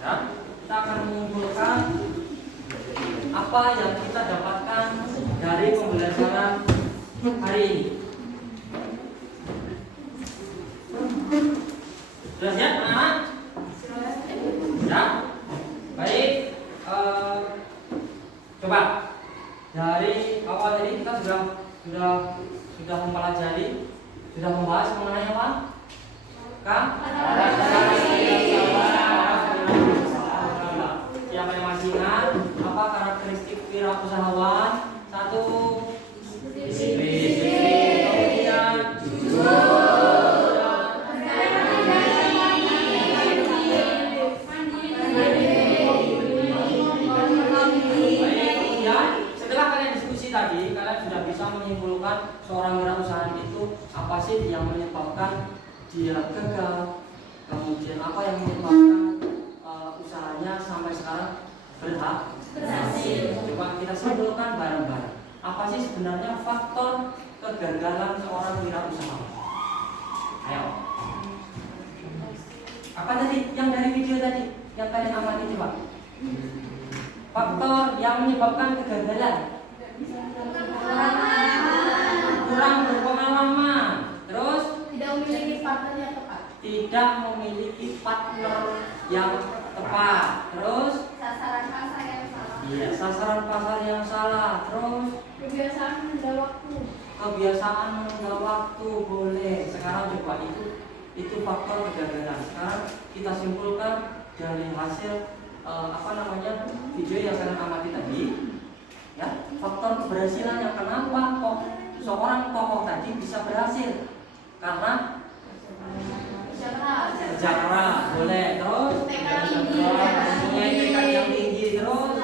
Ya, kita akan menyimpulkan apa yang kita dapatkan dari pembelajaran hari ini. Sudah siap anak-anak? Ya, baik. Coba dari awal tadi kita sudah mempelajari, sudah membahas mengenai apa? Siapa yang masih ingat apa karakteristik wirausahawan? 1, disiplin. Kemudian tadi kalian sudah bisa menyimpulkan seorang wirausahawan itu apa sih yang menyebabkan dia gagal, kemudian apa yang menyebabkan usahanya sampai sekarang berhasil. Coba kita simpulkan bareng-bareng. Apa sih sebenarnya faktor kegagalan seorang wirausahawan? Ayo. Apa tadi yang dari video tadi yang kalian amati coba? Faktor yang menyebabkan kegagalan. Kurang berpengalaman. Terus Tidak memiliki partner yang tepat. Tidak memiliki partner yang tepat. Terus Sasaran pasar yang salah. iya, sasaran pasar yang salah. Terus Kebiasaan menunda waktu. kebiasaan menunda waktu. Boleh. Sekarang coba itu faktor kegagalan. Sekarang kita simpulkan dari hasil video yang kalian amati tadi. Ya, faktor keberhasilan yang kenapa kok seorang tokoh tadi bisa berhasil? Karena kerja keras, boleh. Terus punya tekad yang tinggi. Terus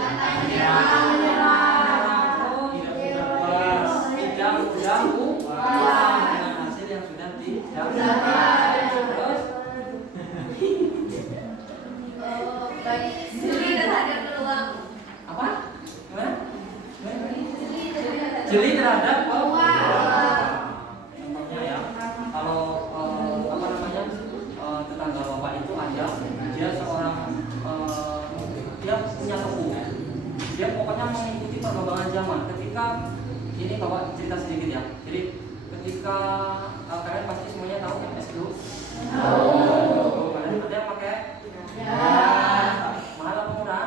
jeli terhadap contohnya ya, kalau apa namanya tetangga bapak itu ada, dia seorang dia punya toko, dia pokoknya mengikuti perkembangan zaman. Ketika ini bapak cerita sedikit ya, jadi ketika kalian pasti semuanya tahu MS Glow. Kalian ada yang pakai? Mahal atau murah?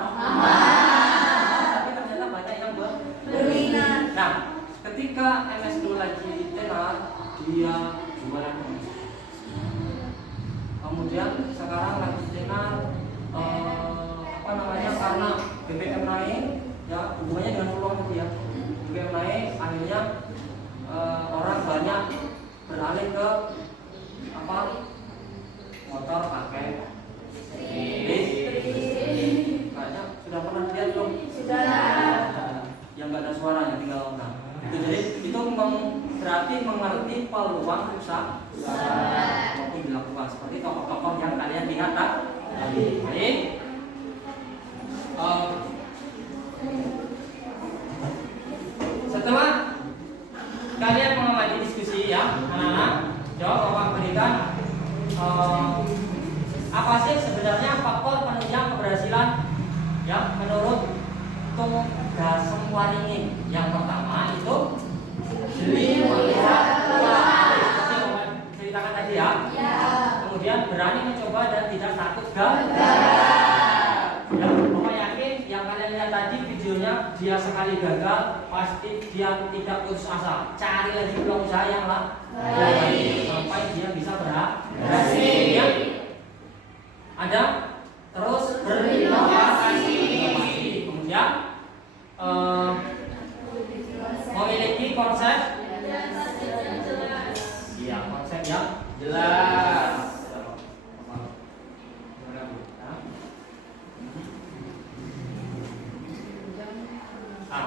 Tapi ternyata banyak yang berminat. Nah, ketika MS Glow lagi tenar, dia jualan terus. Kemudian sekarang lagi tenar, apa namanya, karena BBM naik, ya hubungannya dengan peluang tadi ya. BBM naik, akhirnya orang banyak beralih ke apa, motor pakai listrik. Kayaknya sudah pernah lihat belum? Sudah. Yang nggak ada suaranya, tinggal nah. Itu jadi itu berarti mengerti peluang usaha maupun dilakukan seperti tokoh-tokoh yang kalian lihat tadi. Baik. Setelah kalian mengamati diskusi ya, anak-anak, jawab bapak berikan apa sih sebenarnya faktor penunjang keberhasilan ya menurut Tugas Semwaringin. Yang pertama itu jeli melihat peluang, seperti bapak ceritakan tadi ya. Kemudian berani mencoba dan tidak takut gagal. Ya, bapak yakin yang kalian lihat tadi videonya, dia sekali gagal pasti dia tidak putus asa, cari lagi peluang usaha yang lain sampai dia bisa berhasil. Ya. Ada terus berinovasi. Kemudian memiliki konsep, iya konsep yang jelas.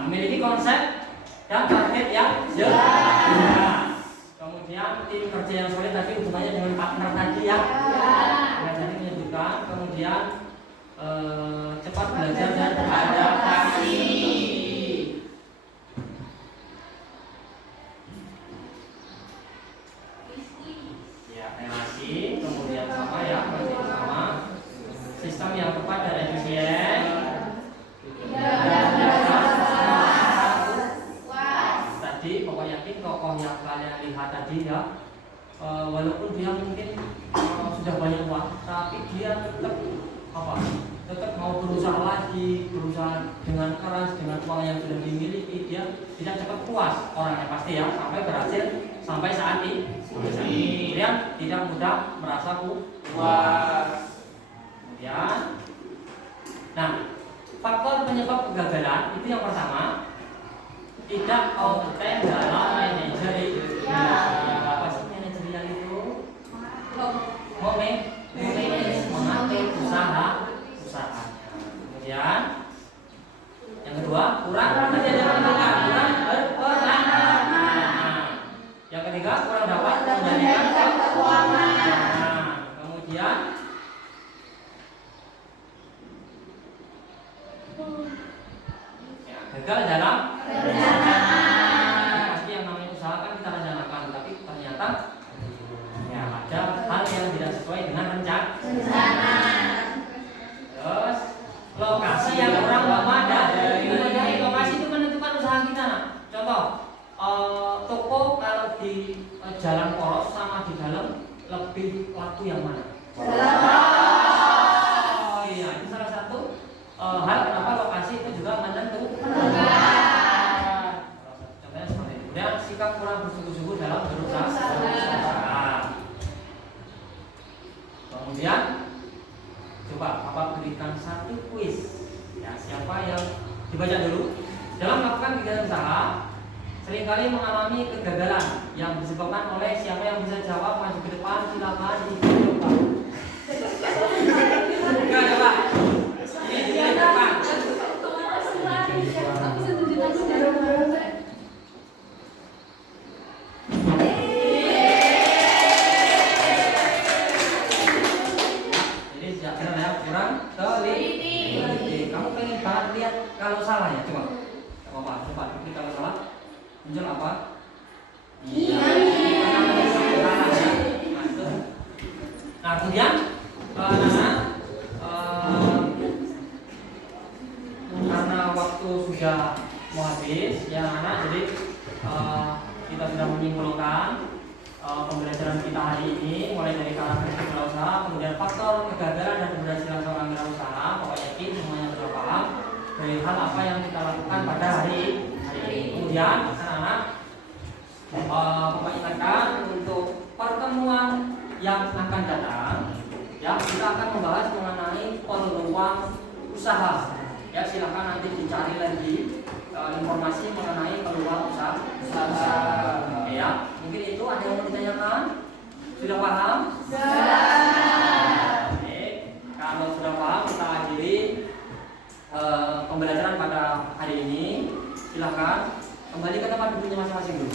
Memiliki konsep dan target yang jelas. Kemudian tim kerja yang solid tadi hubungannya dengan partner tadi ya. Yang tadi menyebutkan. Kemudian cepat belajar dan beradaptasi. Ya, relasi. Kemudian sama ya, masih sama. Sistem yang tepat dan efisien. Tadi pokok yakin tokoh yang kalian lihat tadi ya, walaupun dia mungkin sudah banyak uang, tapi dia tetap apa? Tetap mau berusaha lagi, berusaha dengan keras dengan uang yang sudah dimiliki. Dia tidak cepat puas orangnya pasti ya, sampai berhasil sampai saat ini. Kemudian tidak mudah merasa puas. Kemudian, nah, faktor penyebab kegagalan itu yang pertama, tidak kompeten dalam manajerial. Apa sih manajerial itu? Mengatur usahanya. Kemudian yang kedua, kurang berperan. Yang ketiga, kurang dapat mengendalikan keuangan. Kemudian gagal dalam rencana. Pasti yang namanya usaha kan kita rencanakan, tapi ternyata ya ada hal yang tidak sesuai dengan rencana. Terus lokasi yang kurang memadai. Lokasi itu menentukan usaha kita. Contoh, toko kalau di jalan poros sama di dalam lebih laku yang mana? Oh iya, itu salah satu hal kenapa lokasi itu juga menentukan. Contohnya seperti itu. Dan sikap kurang bersungguh-sungguh dalam berusaha. Kemudian coba Bapak berikan satu kuis. Ya, siapa yang dibaca dulu? Dalam melakukan kegiatan usaha, seringkali mengalami kegagalan yang disebabkan oleh siapa yang bisa jawab, maju ke depan, silakan dicoba. Enggak ada Pak. Ini dia depan. Jadi sejak ya kurang teliti. Kamu pengen banget lihat kalau salah ya, coba. Coba, coba. Kalau salah apa? Iya. Nah, kemudian anak-anak, karena waktu sudah mau habis ya anak, jadi kita sudah menyimpulkan pembelajaran kita hari ini mulai dari karakteristik wirausaha, kemudian faktor kegagalan dan keberhasilan seorang wirausaha. Pokoknya yakin semuanya sudah paham dari hal apa yang kita lakukan pada hari ini. Kemudian anak-anak, Bapak ingatkan untuk pertemuan yang akan datang ya, kita akan membahas mengenai peluang usaha ya. Silakan nanti dicari lagi informasi mengenai peluang usaha. Oke ya, mungkin itu ada yang mau ditanyakan? Sudah paham? Oke, kalau sudah paham kita akhiri pembelajaran pada hari ini. Silakan kembali ke tempat duduknya masing-masing dulu.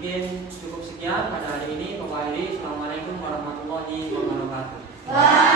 Mungkin cukup sekian pada hari ini. Assalamualaikum warahmatullahi wabarakatuh.